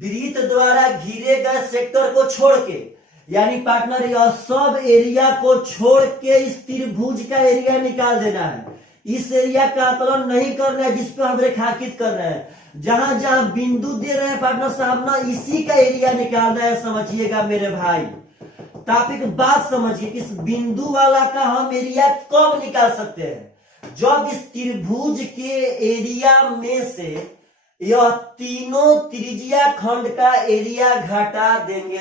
वृत्त द्वारा घिरे गए सेक्टर को छोड़ के, यानी पार्टनर यह सब एरिया को छोड़ के इस त्रिभुज का एरिया निकाल देना है। इस एरिया का आकलन नहीं करना है जिसपे हम रेखांकित कर रहे हैं। जहां जहां बिंदु दे रहे हैं पार्टनर साहब ना, इसी का एरिया निकालना है, समझिएगा मेरे भाई। तो आप एक बात समझिए, इस बिंदु वाला का हम एरिया कब निकाल सकते हैं? जब इस त्रिभुज के एरिया में से यह तीनों त्रिज्या खंड का एरिया घटा देंगे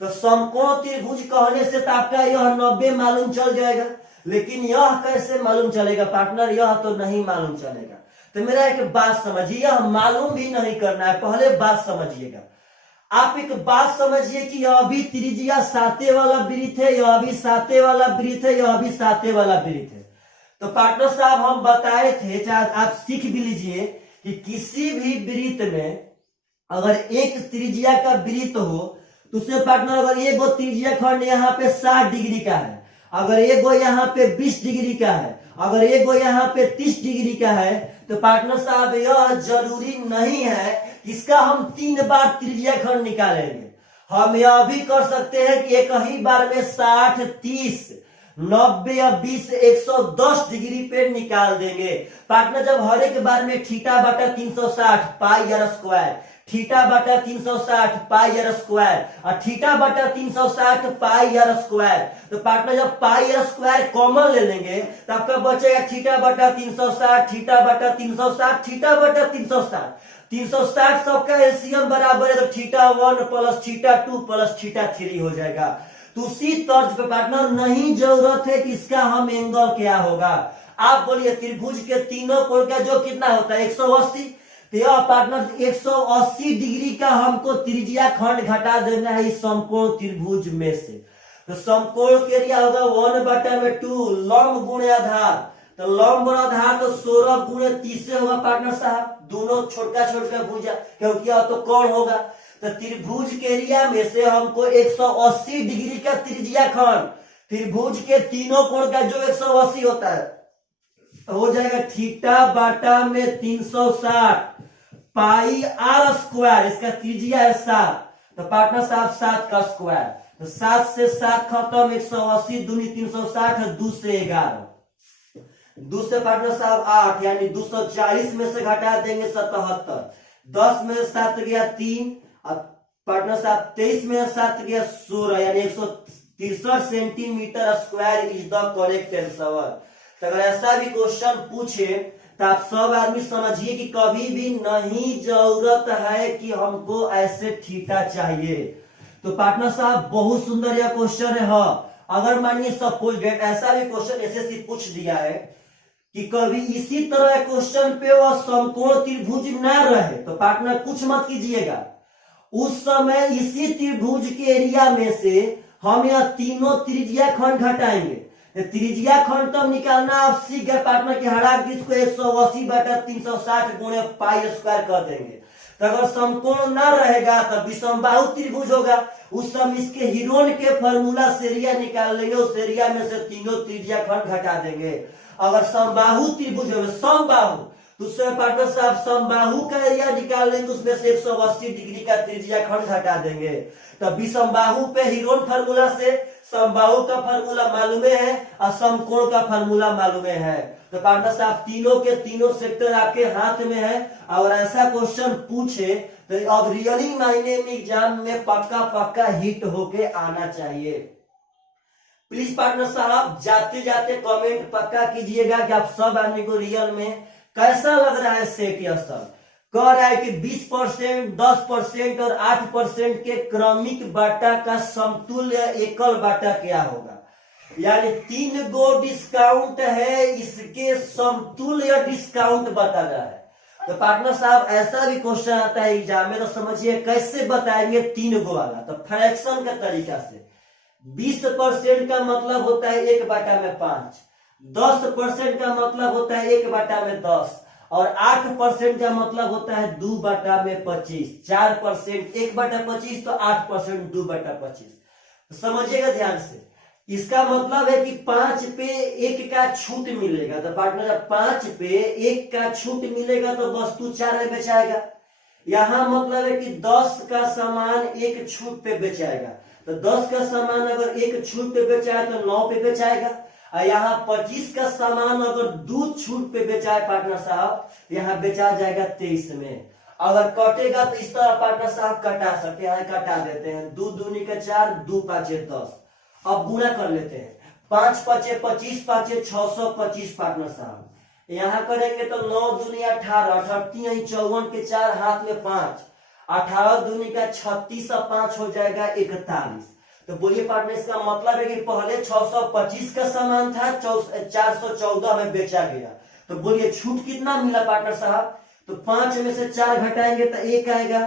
तो समकोण त्रिभुज कहने से तो आपका यह 90 मालूम चल जाएगा, लेकिन यह कैसे मालूम चलेगा पार्टनर? यह तो नहीं मालूम चलेगा। तो मेरा एक बात समझिए, यह मालूम भी नहीं करना है, पहले बात समझिएगा। आप एक बात समझिए कि यह भी त्रिज्या 7 वाला वृत्त है, यह भी 7 वाला वृत्त है, यह भी 7 वाला वृत्त है। तो पार्टनर साहब हम बताए थे, चाहे आप सीख भी लीजिए कि किसी भी वृत्त में अगर एक त्रिज्या का वृत्त हो तो उसमें पार्टनर अगर एक गो त्रिज्या खंड यहाँ पे 60 डिग्री का है, अगर एक गो यहाँ पे 20 डिग्री का है, अगर एक गो यहाँ पे 30 डिग्री का है, तो पार्टनर साहब यह जरूरी नहीं है कि इसका हम 3 बार त्रिज्या खंड निकालेंगे। हम यह भी कर सकते हैं कि एक ही बार में 60, 30, 90 या 20, 110 डिग्री पे निकाल देंगे। पार्टनर जब हर एक बार में थीटा बटा 360 पाई आर स्क्वायर, थीटा बटा 360 पाई आर स्क्वायर और थीटा बटा 360 पाई आर स्क्वायर, तो पार्टनर जब पाई आर स्क्वायर कॉमन ले लेंगे तो आपका बचेगा थीटा बटा 360, थीटा बटा 360, थीटा बटा 360। 360 सबका एलसीएम बराबर है तो theta 1 plus theta 2 plus theta 3 हो जाएगा। तो उसी तर्ज पे पार्टनर नहीं जरूरत है कि इसका हम एंगल क्या होगा। आप बोलिए त्रिभुज के तीनों कोण का जो कितना होता है 180, तो यह पार्टनर 180 डिग्री का हमको त्रिज्या खंड घटा देना है इस समकोण त्रिभुज में से। तो समकोण के एरिया होगा 1/2 लंब गुणे आधार, तो लंब और आधार तो 16 गुणे 30 से होगा पार्टनर साहब, दोनों छोटका छोटका भुजा क्योंकि यह तो कोण होगा। तो त्रिभुज के एरिया में से हमको 180 डिग्री का त्रिज्या खंड, त्रिभुज के तीनों कोण का जो 180 होता है हो जाएगा थीटा बाटा में 360 पाई आर स्क्वायर, इसका त्रिज्या है 7, तो पार्टनर साहब 7 का स्क्वायर। तो 7 से 7 खत्म, 180 दूनी 360, 2 से 11, 2 से पार्टनर साहब 8, यानी 240 में से घटा देंगे 77, 10 में 7 गया 3, अब पार्टनर साहब 23 में 7 गया 16, यानी 163 centimetre square is the correct answer. तो अगर ऐसा भी क्वेश्चन पूछे तो आप सब आदमी समझिए कि कभी भी नहीं जरूरत है कि हमको ऐसे थीटा चाहिए। तो पार्टनर साहब बहुत सुंदर यह क्वेश्चन है। अगर मानिए सपोज डेट ऐसा भी क्वेश्चन एसएससी पूछ दिया है कि कभी इसी तरह क्वेश्चन पे वह समकोण त्रिभुज ना रहे, तो पार्टनर कुछ मत कीजिएगा, उस समय इसी त्रिभुज के एरिया में से हम यह तीनों त्रिज्या खंड घटाएंगे। त्रिज्या खंड तब निकालना आप सीख गए पार्टनर की, हरा इसको 180/360 गुणे पाई स्क्वायर कर देंगे। तो अगर समकोण ना रहेगा तो विषमबाहु त्रिभुज होगा, उस समय इसके हिरोन के फॉर्मूला से एरिया निकाल लेंगे, उस एरिया में से तीनों त्रिज्या खंड घटा देंगे। अगर समबाहु त्रिभुज है समबाहु, तो उसमें पार्टनर साहब समबाहु का एरिया निकाल लेंगे, उसमें से 180 डिग्री का त्रिज्या खंड घटा देंगे। तो विषमबाहु पे हिरोन फार्मूला से समबाहु का फार्मूला मालूम है और समकोण का फार्मूला मालूम है। तो पार्टनर साहब तीनों के तीनों सेक्टर आपके हाथ में है, और ऐसा क्वेश्चन पूछे तो अब रियली मायने में एग्जाम में पक्का पक्का हिट होके आना चाहिए। प्लीज पार्टनर साहब जाते जाते कमेंट पक्का कीजिएगा कि आप सब आदमी को रियल में कैसा लग रहा है सेट या सब। कह रहा है कि 20%, 10% और 8% के क्रमिक बाटा का समतुल्य एकल बाटा क्या होगा, यानी 3 गो डिस्काउंट है, इसके समतुल्य डिस्काउंट बता रहा है। तो पार्टनर साहब ऐसा भी क्वेश्चन आता है एग्जाम में, तो समझिए कैसे बताएंगे 3 गो वाला। तो फ्रैक्शन का तरीका से 20% का मतलब होता है 1/5, 10% का मतलब होता है 1/10, और 8% का मतलब होता है 2/25, 4% 1/25, तो 8% 2/25। समझिएगा ध्यान से, इसका मतलब है कि 5 पे 1 का छूट मिलेगा। तो पार्टनर 5 पे 1 का छूट मिलेगा तो वस्तु 4 में बेचाएगा। यहां मतलब है कि 10 का सामान 1 छूट पे बेचाएगा, तो 10 का सामान अगर 1 छूट पे बेचा है तो 9 पे बेचाएगा। और यहाँ 25 का सामान अगर 2 छूट पे बेचा है पार्टनर साहब, यहाँ बेचा जाएगा 23 में। अगर कटेगा तो इस तरह पार्टनर साहब कटा सकते हैं, कटा देते हैं, 2 दूनी का 4, 2 पांचे 10। अब गुणा कर लेते हैं, 5 पांचे 25, 5 625 पार्टनर साहब। यहाँ करेंगे तो 9 दूनी 18, 38 54 के 4 हाथ में 5, 18 दूनी का 36 और 5 हो जाएगा 41। तो बोलिए पार्टनर इसका मतलब है कि पहले 625 का सामान था, 414 में बेचा गया। तो बोलिए छूट कितना मिला पार्टनर साहब, तो 5 में से 4 घटाएंगे तो 1 आएगा,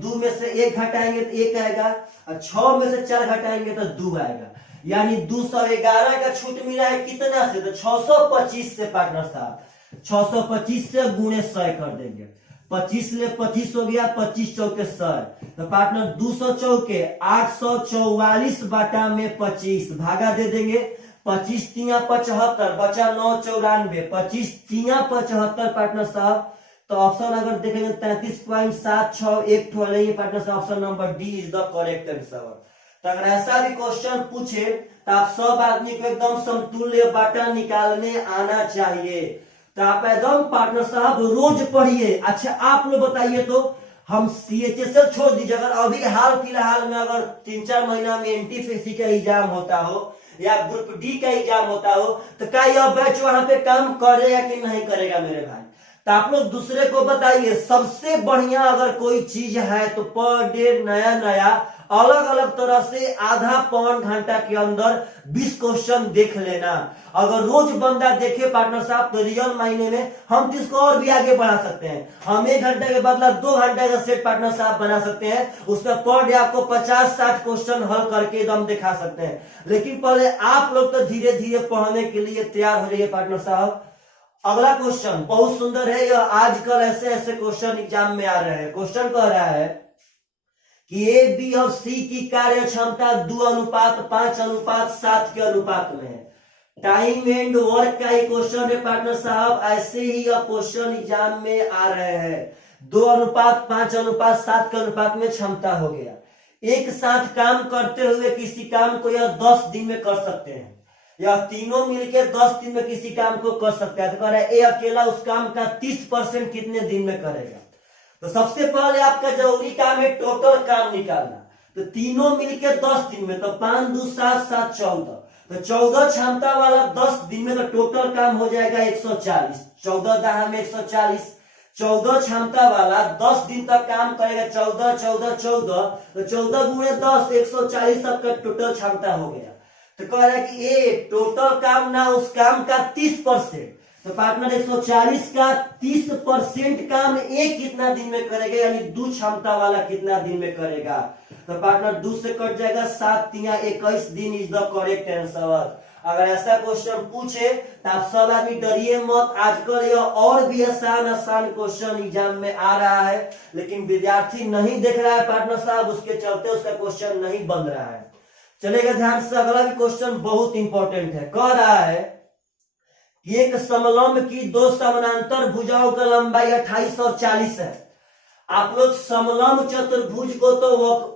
2 में से 1 घटाएंगे तो 1 आएगा, और 6 में से 4 घटाएंगे तो 2 आएगा, यानी 211 का छूट मिला है कितना से, तो 625 से पार्टनर साहब। 625 से गुणे 100 कर देंगे, 25 ले 25 हो गया, 25 चौके 100, तो पार्टनर 200 चौके 844 बाटा में 25 भागा दे देंगे, 25 तिया 75, बचा 9 94, 25 तिया 75 पार्टनर साहब। तो ऑप्शन अगर देखेंगे 33.761 ठोले ये पार्टनर साहब, option number D is the correct answer. तो अगर ऐसा भी क्वेश्चन पूछे तो आप सब आदमी को एकदम समतुल्य बाटा निकालने आना चाहिए। तो आप एकदम पार्टनर साहब रोज पढ़िए। अच्छा आप लोग बताइए, तो हम सीएचएसएल छोड़ दीजिए, अगर अभी हाल फिलहाल में अगर 3-4 महीना में एनटीपीसी का एग्जाम होता हो या ग्रुप डी का एग्जाम होता हो, तो क्या यह बैच वहां पे काम करेगा कि नहीं करेगा मेरे भाई? तो आप लोग दूसरे को बताइए। सबसे बढ़िया अगर कोई चीज है तो पर डे नया नया अलग अलग तरह से आधा पौन घंटा के अंदर 20 क्वेश्चन देख लेना। अगर रोज बंदा देखे पार्टनर साहब तो रियल मायने में हम इसको और भी आगे बढ़ा सकते हैं। हम 1 घंटे के बदला 2 घंटे का सेट पार्टनर साहब बना सकते हैं, उसमें पर डे आपको 50-60 क्वेश्चन हल करके एकदम दिखा सकते हैं। लेकिन पहले आप लोग तो धीरे धीरे पढ़ने के लिए तैयार हो जाइए पार्टनर साहब। अगला क्वेश्चन बहुत सुंदर है, यह आजकल ऐसे ऐसे क्वेश्चन एग्जाम में आ रहे हैं। क्वेश्चन कह रहा है कि ए बी और सी की कार्य क्षमता 2:5:7 के अनुपात में है। टाइम एंड वर्क का ही क्वेश्चन है पार्टनर साहब। ऐसे ही अब क्वेश्चन एग्जाम में आ रहे हैं। 2:5:7 के अनुपात में क्षमता हो गया। एक साथ काम करते हुए किसी काम को यह 10 दिन में कर सकते हैं, या तीनों मिलकर 10 दिन में किसी काम को कर सकता है। तो कह रहा है ए अकेला उस काम का 30% कितने दिन में करेगा। तो सबसे पहले आपका जरूरी काम है टोटल काम निकालना। तो तीनों मिलकर 10 दिन में, तो 5 2 7 7 14, तो 14 क्षमता वाला 10 दिन में तो टोटल काम हो जाएगा 140। 14 दहा में 140, 14 क्षमता वाला 10 दिन तक काम करेगा। 14 14 14, तो 14 गुणे 10 140 सबका टोटल क्षमता हो गया। तो कह रहा है कि ये टोटल काम ना उस काम का 30%, तो पार्टनर 140 का 30% काम एक कितना दिन में करेगा, यानी 2 क्षमता वाला कितना दिन में करेगा। तो पार्टनर 2 से कट जाएगा, 7 3 21 दिन इज द करेक्ट आंसर। अगर ऐसा क्वेश्चन पूछे तो आप सब आदमी डरिए मत। आजकल यह और भी आसान क्वेश्चन एग्जाम में आ रहा है, लेकिन विद्यार्थी नहीं देख रहा है पार्टनर साहब, उसके चलते उसका क्वेश्चन नहीं बन रहा है। चलेगा ध्यान से, अगला भी क्वेश्चन बहुत इंपॉर्टेंट है। कह रहा है कि एक समलंब की 2 समानांतर भुजाओं का लंबाई 28 और 40 है। आप लोग समलंब चतुर्भुज को तो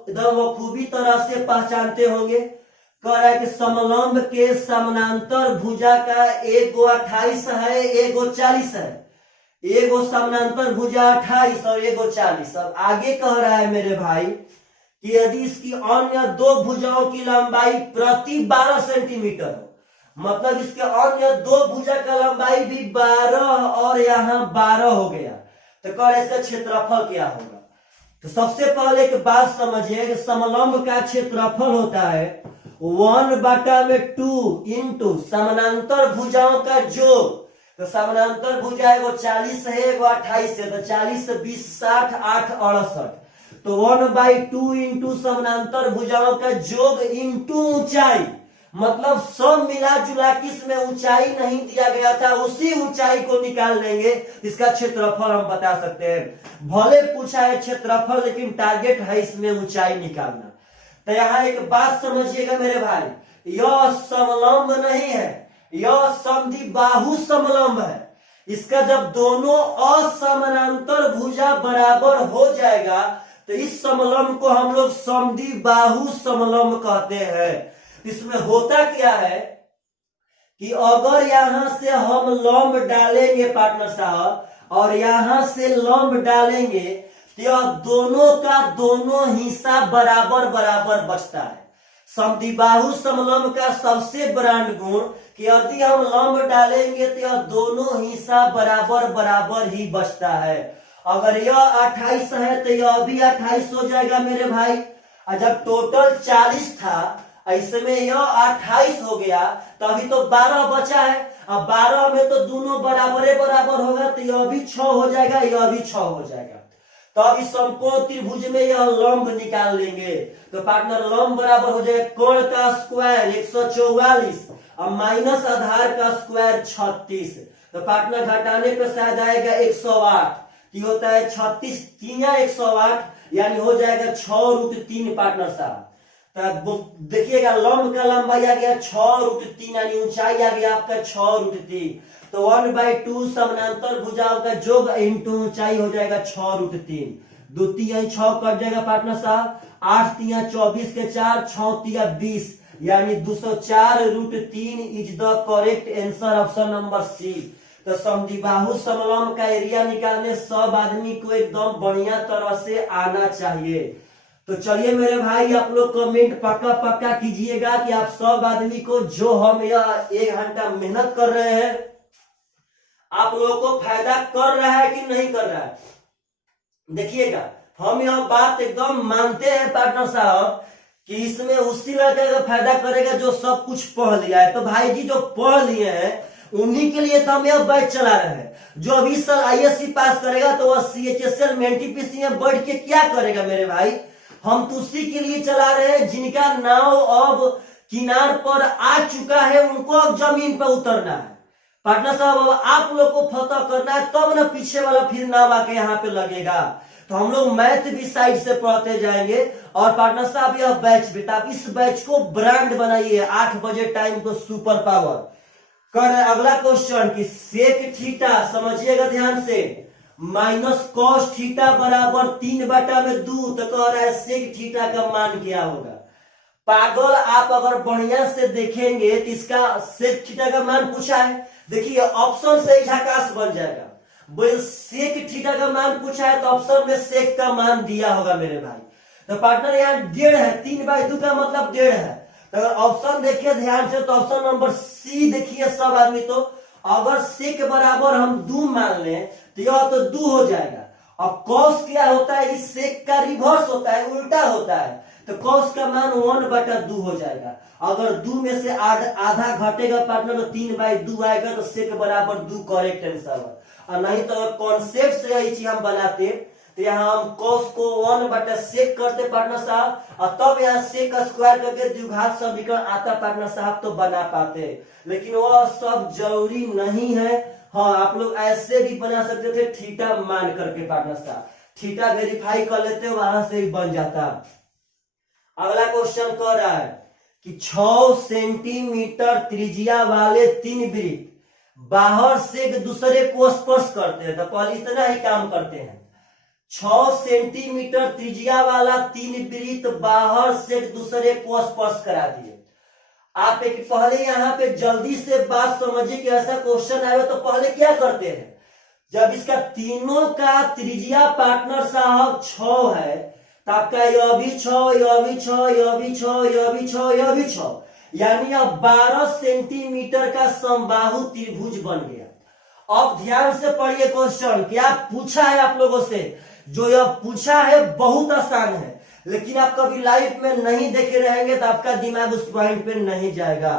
एकदम बखूबी तरह से पहचानते होंगे। कह रहा है कि समलंब के समानांतर भुजा का एगो 28 है, एगो 40 है। एगो समानांतर भुजा 28 और एगो 40। अब आगे कह रहा है मेरे भाई कि यदि इसकी अन्य 2 भुजाओं की लंबाई प्रति 12 सेंटीमीटर हो, मतलब इसके अन्य 2 भुजा का लंबाई भी 12 और यहाँ 12 हो गया, तो कह रहे इसका क्षेत्रफल क्या होगा। तो सबसे पहले एक बात समझिए कि समलंब का क्षेत्रफल होता है 1/2 इंटू समानांतर भुजाओं का जोड़। तो समानांतर भुजा एगो 40 है, एगो 28 है, तो 40 20 60 8 68, तो 1/2 इंटू समानांतर भुजाओं का जोग इंटू ऊंचाई। मतलब सब मिला जुला के इसमें ऊंचाई नहीं दिया गया था, उसी ऊंचाई को निकाल लेंगे, इसका क्षेत्रफल हम बता सकते हैं। भले पूछा है क्षेत्रफल, लेकिन टारगेट है इसमें ऊंचाई निकालना। तो यहाँ एक बात समझिएगा मेरे भाई, यह समलंब नहीं है, यह समद्विबाहु समलंब है। इसका जब दोनों असमानांतर भुजा बराबर हो जाएगा तो इस समलंब को हम लोग समद्विबाहु समलंब कहते हैं। इसमें होता क्या है कि अगर यहां से हम लंब डालेंगे पार्टनर साहब, और यहां से लंब डालेंगे, तो यह दोनों का दोनों हिस्सा बराबर बराबर बचता है। समद्विबाहु समलंब का सबसे ब्रांड गुण कि यदि हम लंब डालेंगे तो यह दोनों हिस्सा बराबर बराबर ही बचता है। अगर यह 28 है तो यह भी 28 हो जाएगा मेरे भाई, और जब टोटल 40 था ऐसे में यह 28 हो गया, तो अभी तो 12 बचा है। अब 12 में तो दोनों बराबर बराबर होगा, तो यह भी 6 हो जाएगा, यह भी 6 हो जाएगा। तो अब इस समकोण त्रिभुज में यह लंब निकाल लेंगे, तो पार्टनर लंब बराबर हो जाएगा कोण का स्क्वायर 144 और माइनस आधार का स्क्वायर 36। तो पार्टनर घटाने पर शायद आएगा 108, तो होता है 36 3 108, यानी हो जाएगा 6√3 पार्टनर साहब। तो देखिएगा लंब का लंबाई आ गया 6√3, यानी ऊंचाई आ गया आपका 6√3। तो 1/2 समानांतर भुजाओं का जोग इंटू ऊंचाई हो जाएगा 6√3। 2 3 6 कट जाएगा पार्टनर साहब, 8 3 24 के 4 6 3 20, यानी 204√3 is the correct answer, option number C. तो समद्विबाहु समलंब का एरिया निकालने सब आदमी को एकदम बढ़िया तरह से आना चाहिए। तो चलिए मेरे भाई, आप लोग कमेंट पक्का कीजिएगा कि आप सब आदमी को, जो हम यह 1 घंटा मेहनत कर रहे हैं, आप लोगों को फायदा कर रहा है कि नहीं कर रहा है। देखिएगा, हम यह बात एकदम मानते हैं पार्टनर साहब कि इसमें उसी लड़के का फायदा करेगा जो सब कुछ पढ़ लिया है। तो भाई जी जो पढ़ लिए हैं उन्हीं के लिए तो हम यह बैच चला रहे हैं। जो अभी साल ISC पास करेगा तो वह CHSL में NTPC में बैठ के क्या करेगा मेरे भाई। हम तो उसी के लिए चला रहे हैं जिनका नाव अब किनार पर आ चुका है, उनको अब जमीन पर उतरना है। पार्टनर साहब अब आप लोग को फतह करना है, तब ना पीछे वाला फिर नाव आके यहाँ पे लगेगा। तो हम लोग मैथ भी साइड से पढ़ते जाएंगे। और पार्टनर साहब यह बैच भी, आप इस बैच को ब्रांड बनाइए। 8 बजे टाइम को सुपर पावर कर। अगला क्वेश्चन कि सेक थीटा, समझिएगा ध्यान से, माइनस कॉस थीटा बराबर 3/2। तो कह रहा है सेक थीटा का मान क्या होगा। पागल, आप अगर बढ़िया से देखेंगे तो इसका सेक थीटा का मान पूछा है। देखिए ऑप्शन से ही झकास बन जाएगा। सेक थीटा का मान पूछा है तो ऑप्शन में सेक का मान दिया होगा मेरे भाई। तो पार्टनर यहाँ 1.5 है, 3/2 का मतलब 1.5 है। तो अगर ऑप्शन देखिए ध्यान से तो ऑप्शन नंबर सी देखिए सब आदमी। तो अगर सेक बराबर हम 2 मान लें तो यह तो 2 हो जाएगा। अब कॉस क्या होता है, इस सेक का रिवर्स होता है, उल्टा होता है। तो कॉस का मान 1/2 हो जाएगा। अगर 2 में से आधा घटेगा पार्टनर तो 3/2 आएगा। तो सेक बराबर 2 करेक्ट आंसर है। और नहीं तो अगर कॉन्सेप्ट से यही चीज हम बनाते तो यहाँ हम कॉस को 1/सेक करते पार्टनर साहब, और तब यहाँ सेक का स्क्वायर करके द्विघात समीकरण आता पार्टनर साहब तो बना पाते। लेकिन वह सब जरूरी नहीं है। हाँ, आप लोग ऐसे भी बना सकते थे थीटा मान करके पार्टनर साहब, थीटा वेरीफाई कर लेते वहां से ही बन जाता। अगला क्वेश्चन कह रहा है कि 6 सेंटीमीटर त्रिज्या वाले 3 वृत्त बाहर से एक दूसरे को स्पर्श करते हैं। तो पहले इतना ही काम करते हैं। 6 सेंटीमीटर त्रिज्या वाला 3 वृत्त बाहर से एक दूसरे को स्पर्श करा दिए। आप एक पहले यहाँ पे जल्दी से बात समझिए कि ऐसा क्वेश्चन आए तो पहले क्या करते हैं। जब इसका तीनों का त्रिज्या पार्टनर साहब 6 है तो आपका यह भी 6, यह भी 6, यह भी 6, यह भी 6, यह भी 6, यानी अब 12 सेंटीमीटर का समबाहु त्रिभुज बन गया। अब ध्यान से पढ़िए क्वेश्चन, क्या पूछा है आप लोगों से। जो यह पूछा है बहुत आसान है, लेकिन आप कभी लाइफ में नहीं देखे रहेंगे तो आपका दिमाग उस पॉइंट पे नहीं जाएगा।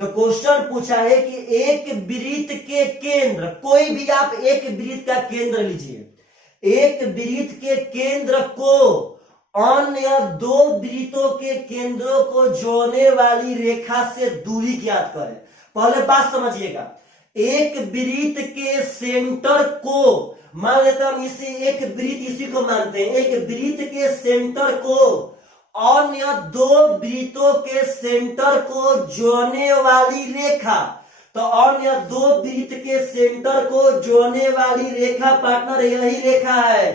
तो क्वेश्चन पूछा है कि एक वृत्त के केंद्र, कोई भी आप एक वृत्त का केंद्र लीजिए, एक वृत्त के केंद्र को अन्य 2 वृत्तों के केंद्रों को जोड़ने वाली रेखा से दूरी ज्ञात करें। पहले बात समझिएगा, एक वृत्त के सेंटर को मान लेते हम इसे एक वृत्त, इसी को मानते हैं। एक वृत्त के सेंटर को अन्य 2 वृत्तों के सेंटर को जोड़ने वाली रेखा। तो अन्य 2 वृत्त के सेंटर को जोड़ने वाली रेखा पार्टनर यही रेखा है,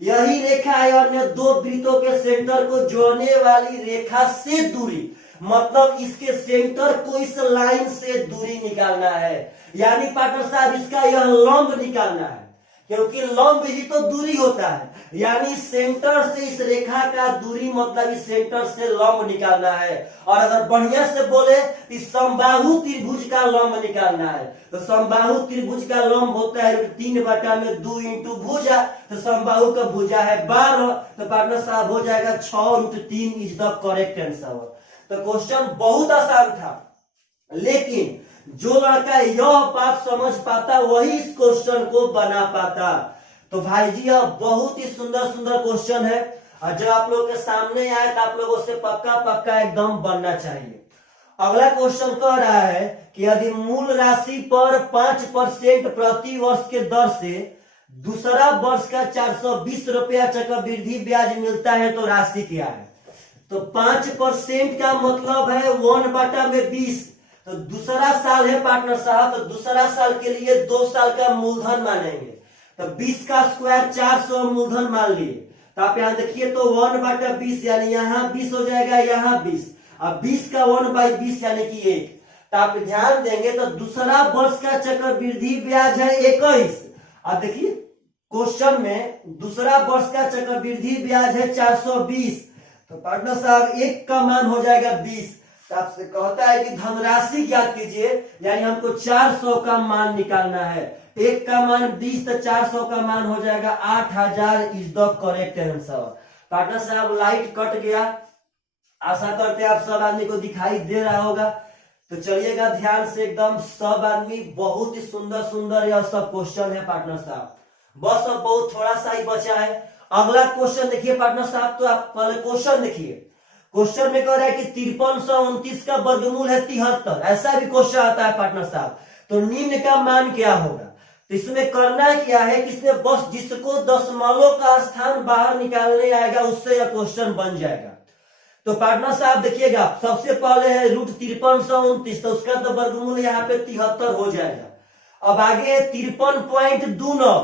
यही रेखा है। अन्य 2 वृत्तों के सेंटर को जोड़ने वाली रेखा से दूरी, मतलब इसके सेंटर को इस लाइन से दूरी निकालना है। यानी पार्टनर साहब इसका यह लंब निकालना है, क्योंकि लंब ही तो दूरी होता है। यानी सेंटर से इस रेखा का दूरी मतलब इस सेंटर से लंब निकालना है। और अगर बढ़िया से बोले इस समबाहु त्रिभुज का लंब निकालना है। तो समबाहु त्रिभुज का लंब होता है 3/2 इंटू भुजा। तो समबाहु का भुजा है 12। तो पार्टनर साहब हो जाएगा 6 into 3 is the correct answer. तो क्वेश्चन बहुत आसान था, लेकिन जो लड़का यह बात समझ पाता वही इस क्वेश्चन को बना पाता। तो भाई जी यह बहुत ही सुंदर सुंदर क्वेश्चन है, और जब आप लोगों के सामने आए तो आप लोगों से पक्का एकदम बनना चाहिए। अगला क्वेश्चन कह रहा है कि यदि मूल राशि पर 5% प्रति वर्ष के दर से दूसरा वर्ष का 420 रुपया चक्रवृद्धि ब्याज मिलता है तो राशि क्या है। तो 5% का मतलब है 1/20। तो दूसरा साल है पार्टनर साहब, तो दूसरा साल के लिए 2 साल का मूलधन मानेंगे। तो 20 का स्क्वायर 400 मूलधन मान लिए। तो आप यहाँ देखिए तो 1/20 यानी यहाँ 20 हो जाएगा, यहाँ 20, अब 20 का 1/20 यानी कि 1। तो आप ध्यान देंगे तो दूसरा वर्ष का चक्रवृद्धि ब्याज है 21। अब देखिए क्वेश्चन में दूसरा वर्ष का चक्रवृद्धि ब्याज है 420। तो पार्टनर साहब 1 का मान हो जाएगा 20। तो आपसे कहता है कि धनराशि ज्ञात कीजिए, यानी हमको 400 का मान निकालना है। 1 का मान 20 तो 400 का मान हो जाएगा 8000 is the correct answer. Partner साहब लाइट कट गया, आशा करते हैं आप सब आदमी को दिखाई दे रहा होगा। तो चलिएगा ध्यान से एकदम, सब आदमी बहुत ही सुंदर सुंदर यह सब क्वेश्चन है पार्टनर साहब, बस अब बहुत थोड़ा सा ही बचा है। अगला क्वेश्चन देखिए पार्टनर साहब। तो आप पहले क्वेश्चन देखिए, क्वेश्चन में कह रहा है कि 5329 का वर्गमूल है 73। ऐसा भी क्वेश्चन आता है पार्टनर साहब। तो निम्न का मान क्या होगा। तो इसमें करना क्या है कि इसमें बस जिसको दशमलव का स्थान बाहर निकालने आएगा उससे यह क्वेश्चन बन जाएगा। तो पार्टनर साहब देखिएगा, सबसे पहले है √5329, तो उसका तो वर्गमूल यहाँ पे 73 हो जाएगा। अब आगे 53.29,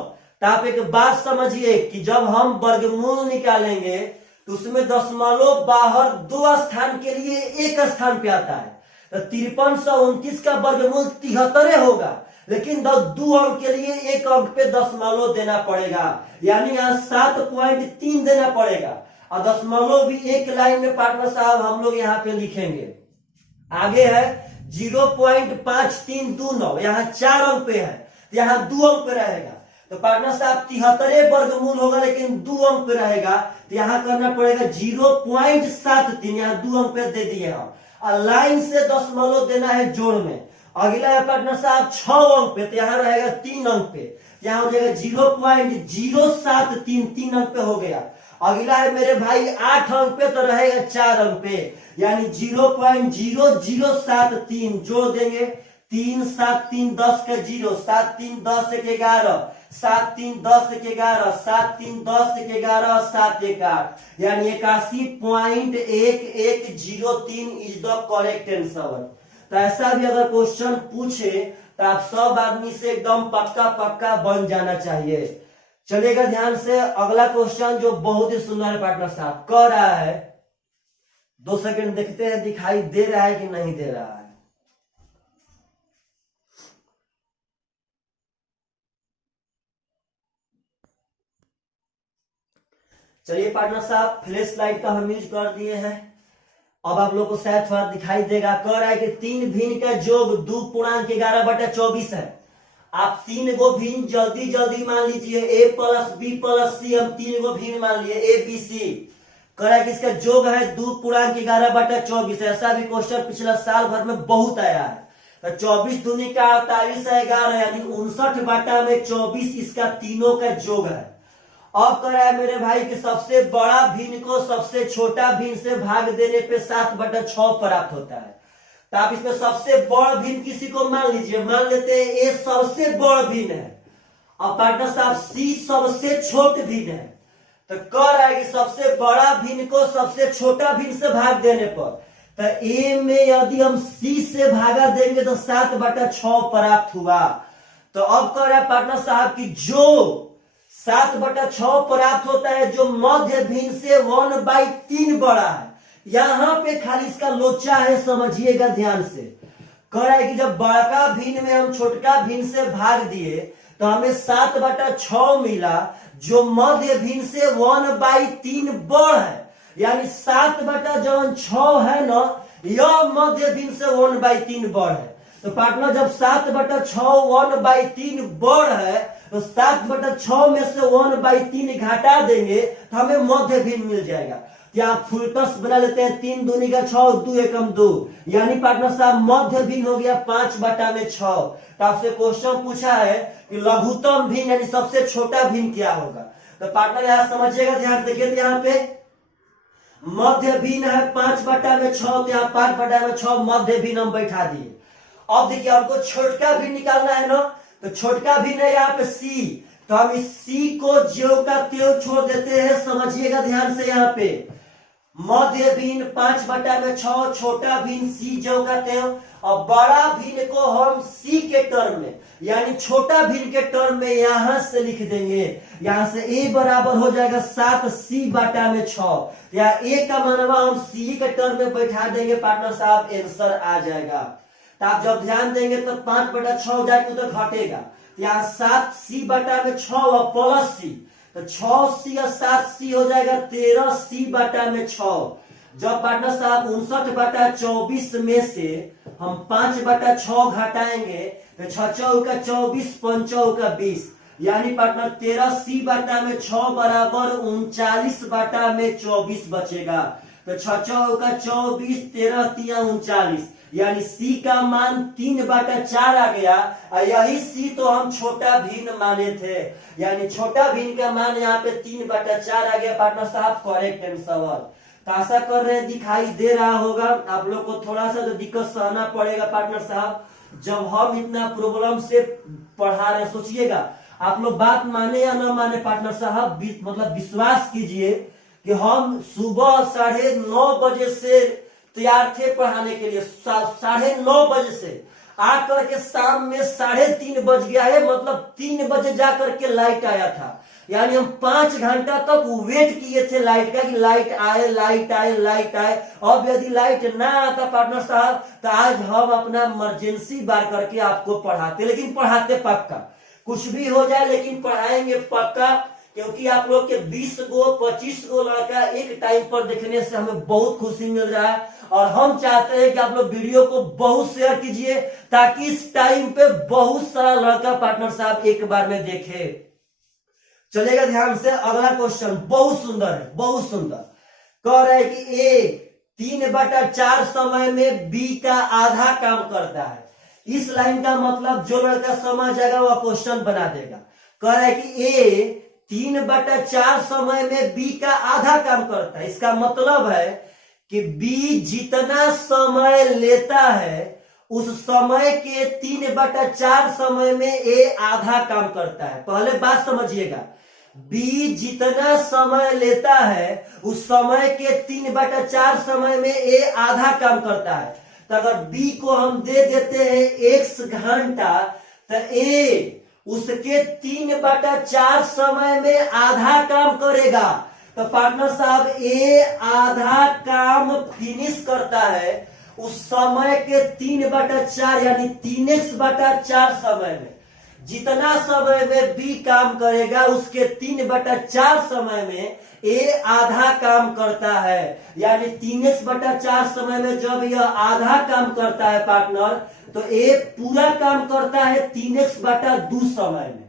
तो आप एक बात समझिए कि जब हम वर्गमूल निकालेंगे तो उसमें दशमलव बाहर 2 स्थान के लिए 1 स्थान पे आता है। तो 5329 का वर्गमूल 73 होगा, लेकिन 2 अंक के लिए 1 अंक पे दशमलव देना पड़ेगा, यानी यहाँ 7.3 देना पड़ेगा। और दशमलव भी एक लाइन में पार्टनर साहब हम लोग यहाँ पे लिखेंगे। आगे है 0.5329, यहाँ 4 अंक पे है, यहाँ 2 अंक पे रहेगा। तो पार्टनर साहब 73 वर्गमूल होगा, लेकिन 2 अंक पे रहेगा, तो यहाँ करना पड़ेगा 0.73, यहाँ 2 अंक पे दे दिए हम। और लाइन से दशमलव देना है जोड़ में। अगला है पार्टनर साहब 6 अंक पे, तो यहाँ रहेगा 3 अंक पे, यहाँ हो जाएगा 0.073, 3 अंक पे हो गया। अगला है मेरे भाई 8 अंक पे, तो रहेगा 4 अंक पे, यानी 0.0073 जोड़ देंगे। 3 7 3 10 का 0, 7 3 10 1 11, 7 3 10 1 11, 7 3 10 1 11, 7 1 8, यानी 81.1103 इज द करेक्ट आंसर। तो ऐसा भी अगर क्वेश्चन पूछे तो आप सब आदमी से एकदम पक्का पक्का बन जाना चाहिए। चलिएगा ध्यान से, अगला क्वेश्चन जो बहुत ही सुंदर है पार्टनर साहब, कह रहा है, 2 सेकंड देखते हैं दिखाई दे रहा है कि नहीं दे रहा है। चलिए पार्टनर साहब, फ्लैश लाइट का हम यूज कर दिए हैं, अब आप लोग को शायद थोड़ा दिखाई देगा। कह रहा है कि 3 भिन्न का योग 2.11/24 है। आप 3 गो भिन्न जल्दी जल्दी मान लीजिए, a + b + c, हम 3 गो भिन्न मान लिए a b c। कह रहा है कि इसका योग है 2.11/24। ऐसा भी क्वेश्चन पिछला साल भर में बहुत आया है। तो 24 दूनी का 48 है 11, यानी 59/24 इसका तीनों का योग है। अब कह रहा है मेरे भाई कि सबसे बड़ा भिन्न को सबसे छोटा भिन्न से भाग देने पे 7/6 प्राप्त होता है। तो आप इसमें सबसे बड़ा भिन्न किसी को मान लीजिए, मान लेते हैं ए सबसे बड़ा भिन्न है और पार्टनर साहब सी सबसे छोट भिन्न है। तो कह रहा है कि सबसे बड़ा भिन्न को सबसे छोटा भिन्न से भाग देने पर, तो ए में यदि हम सी से भागा देंगे तो 7/6 प्राप्त हुआ। तो अब कह रहा है पार्टनर साहब की जो 7/6 प्राप्त होता है, जो मध्य भिन्न से 1/3 बड़ा है। यहां पे खाली इसका लोचा है, समझिएगा ध्यान से। कह रहा है कि जब बड़का भिन्न में हम छोटका भिन्न से भाग दिए तो हमें 7/6 मिला, जो मध्य भिन्न से 1/3 बड़ है, यानी 7/6 है ना, यह मध्य भिन्न से 1/3 बड़ है। तो पार्टनर जब 7/6 1/3 बड़ है, तो 7/6 में से 1/3 घटा देंगे तो हमें मध्य भिन्न मिल जाएगा। क्या फुलटस बना लेते हैं, 3 दूनी का 6, 2 एकम 2, यानी पार्टनर साहब मध्य भिन्न हो गया 5/6। तो आपसे क्वेश्चन पूछा है कि लघुत्तम भिन्न यानी सबसे छोटा भिन्न क्या होगा। तो पार्टनर यहां समझिएगा ध्यान से, देखिए यहाँ पे मध्य भिन्न है 5/6, तो यहाँ 5/6 मध्य भिन्न हम बैठा दिए। अब देखिए हमको छोटका भिन्न निकालना है ना, तो छोटका भिन्न है यहाँ पे सी, तो हम इस सी को ज्यों का त्यों छोड़ देते हैं। समझिएगा ध्यान से, यहाँ पे मध्य भिन्न 5/6, छोटा भिन्न सी ज्यों का त्यों, और बड़ा भिन्न को हम सी के टर्म में यानी छोटा भिन्न के टर्म में यहां से लिख देंगे। यहां से a बराबर हो जाएगा 7c/6, या a का मानवा हम c के टर्म में बैठा देंगे। पार्टनर साहब आंसर आ जाएगा। तो आप जब ध्यान देंगे तो 5/6 हो जाएगा तो घटेगा, यहाँ 7c/6 और प्लस सी, तो 6c और 7c हो जाएगा 13c/6। जब पार्टनर साहब 59/24 में से हम 5/6 घटाएंगे तो 6 चौका 24, 5 चौका 20, यानी पार्टनर 13c/6 बराबर 39/24 बचेगा। तो 6 चौका 24, 13 तिया 39, यानी सी का मान 3/4 आ गया। और यही सी तो हम छोटा भिन्न माने थे, यानी छोटा भिन्न का मान यहाँ पे 3/4 आ गया। पार्टनर साहब करेक्ट आंसर। तो आशा कर रहे हैं दिखाई दे रहा होगा। आप लोग को थोड़ा सा तो दिक्कत सहना पड़ेगा पार्टनर साहब, जब हम इतना प्रॉब्लम से पढ़ा रहे। सोचिएगा आप लोग बात माने या ना माने पार्टनर साहब, मतलब विश्वास कीजिए कि हम सुबह 9:30 बजे से तैयार थे पढ़ाने के लिए, 9:30 बजे से। आकर के शाम में 3:30 बज गया है, मतलब 3 बजे जाकर के लाइट आया था। यानी हम 5 घंटा तक वेट किए थे लाइट का कि लाइट आए लाइट आए लाइट आए। अब यदि लाइट ना आता पार्टनर साहब तो आज हम अपना इमरजेंसी बार करके आपको पढ़ाते, लेकिन पढ़ाते पक्का, कुछ भी हो जाए लेकिन पढ़ाएंगे पक्का, क्योंकि आप लोग के 20 गो 25 गो लड़का एक टाइम पर देखने से हमें बहुत खुशी मिल रहा है। और हम चाहते हैं कि आप लोग वीडियो को बहुत शेयर कीजिए ताकि इस टाइम पे बहुत सारा लड़का पार्टनर साहब एक बार में देखे। चलेगा ध्यान से। अगला क्वेश्चन बहुत सुंदर है, बहुत सुंदर। कह रहा है कि ए 3/4 समय में बी का आधा काम करता है। इस लाइन का मतलब जो लड़का समझ जाएगा वह क्वेश्चन बना देगा। कह रहा है कि ए 3/4 समय में बी का आधा काम करता है। इसका मतलब है कि बी जितना समय लेता है उस समय के 3/4 समय में ए आधा काम करता है। पहले बात समझिएगा, बी जितना समय लेता है उस समय के 3/4 समय में ए आधा काम करता है। तो अगर बी को हम दे देते हैं x घंटा तो ए उसके 3/4 समय में आधा काम करेगा। तो पार्टनर साहब ए आधा काम फिनिश करता है उस समय के 3/4 यानी 3x/4 समय में। जितना समय में बी काम करेगा उसके 3/4 समय में ए आधा काम करता है। यानी 3x/4 समय में जब यह आधा काम करता है पार्टनर तो ए पूरा काम करता है 3x/2 समय में।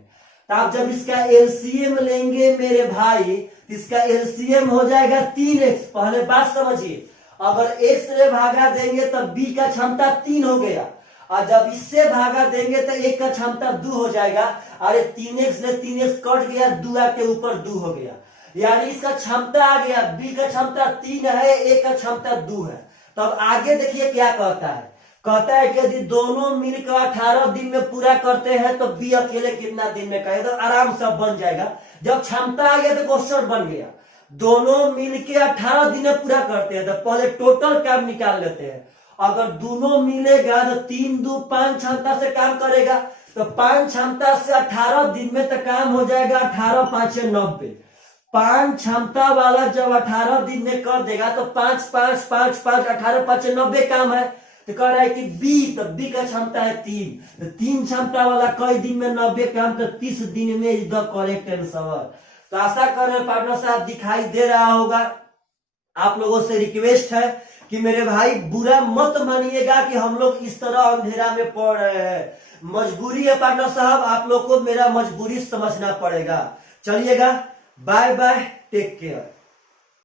तो आप जब इसका एलसीएम लेंगे मेरे भाई, इसका एलसीएम हो जाएगा 3x। पहले बात समझिए, अगर x से भागा देंगे तब बी का क्षमता 3 हो गया, और जब इससे भागा देंगे तो एक का क्षमता 2 हो जाएगा। अरे 3x से 3x कट गया, 2 के ऊपर 2 हो गया, यानी इसका क्षमता आ गया। बी का क्षमता 3 है, ए का क्षमता 2 है। तब आगे देखिए क्या कहता है। कहता है कि यदि दोनों मिलकर 18 दिन में पूरा करते हैं तो बी अकेले कितना दिन में करेगा, तो आराम से बन जाएगा। जब क्षमता आ गया तो क्वेश्चन बन गया। दोनों मिलके 18 दिन में पूरा करते हैं तो पहले टोटल काम निकाल लेते हैं। अगर दोनों मिलेगा तो 3 2 5 क्षमता से काम करेगा, तो 5 क्षमता से 18 दिन में तो काम हो जाएगा 18 5 90। 5 क्षमता वाला जब 18 दिन में कर देगा तो 5 5 5 5 18 5 90 काम है। तो कह रहा है कि बी, तो बी का क्षमता है 3, तो 3 क्षमता वाला कई दिन में 90 काम, तो 30 दिन में इज द करेक्ट आंसर। तो आशा कर रहे पार्टनर साहब दिखाई दे रहा होगा। आप लोगों से रिक्वेस्ट है कि मेरे भाई बुरा मत मानिएगा कि हम लोग इस तरह अंधेरा में पड़ रहे हैं। मजबूरी है पार्टनर साहब, आप लोग को मेरा मजबूरी समझना पड़ेगा। चलिएगा, बाय बाय, टेक केयर।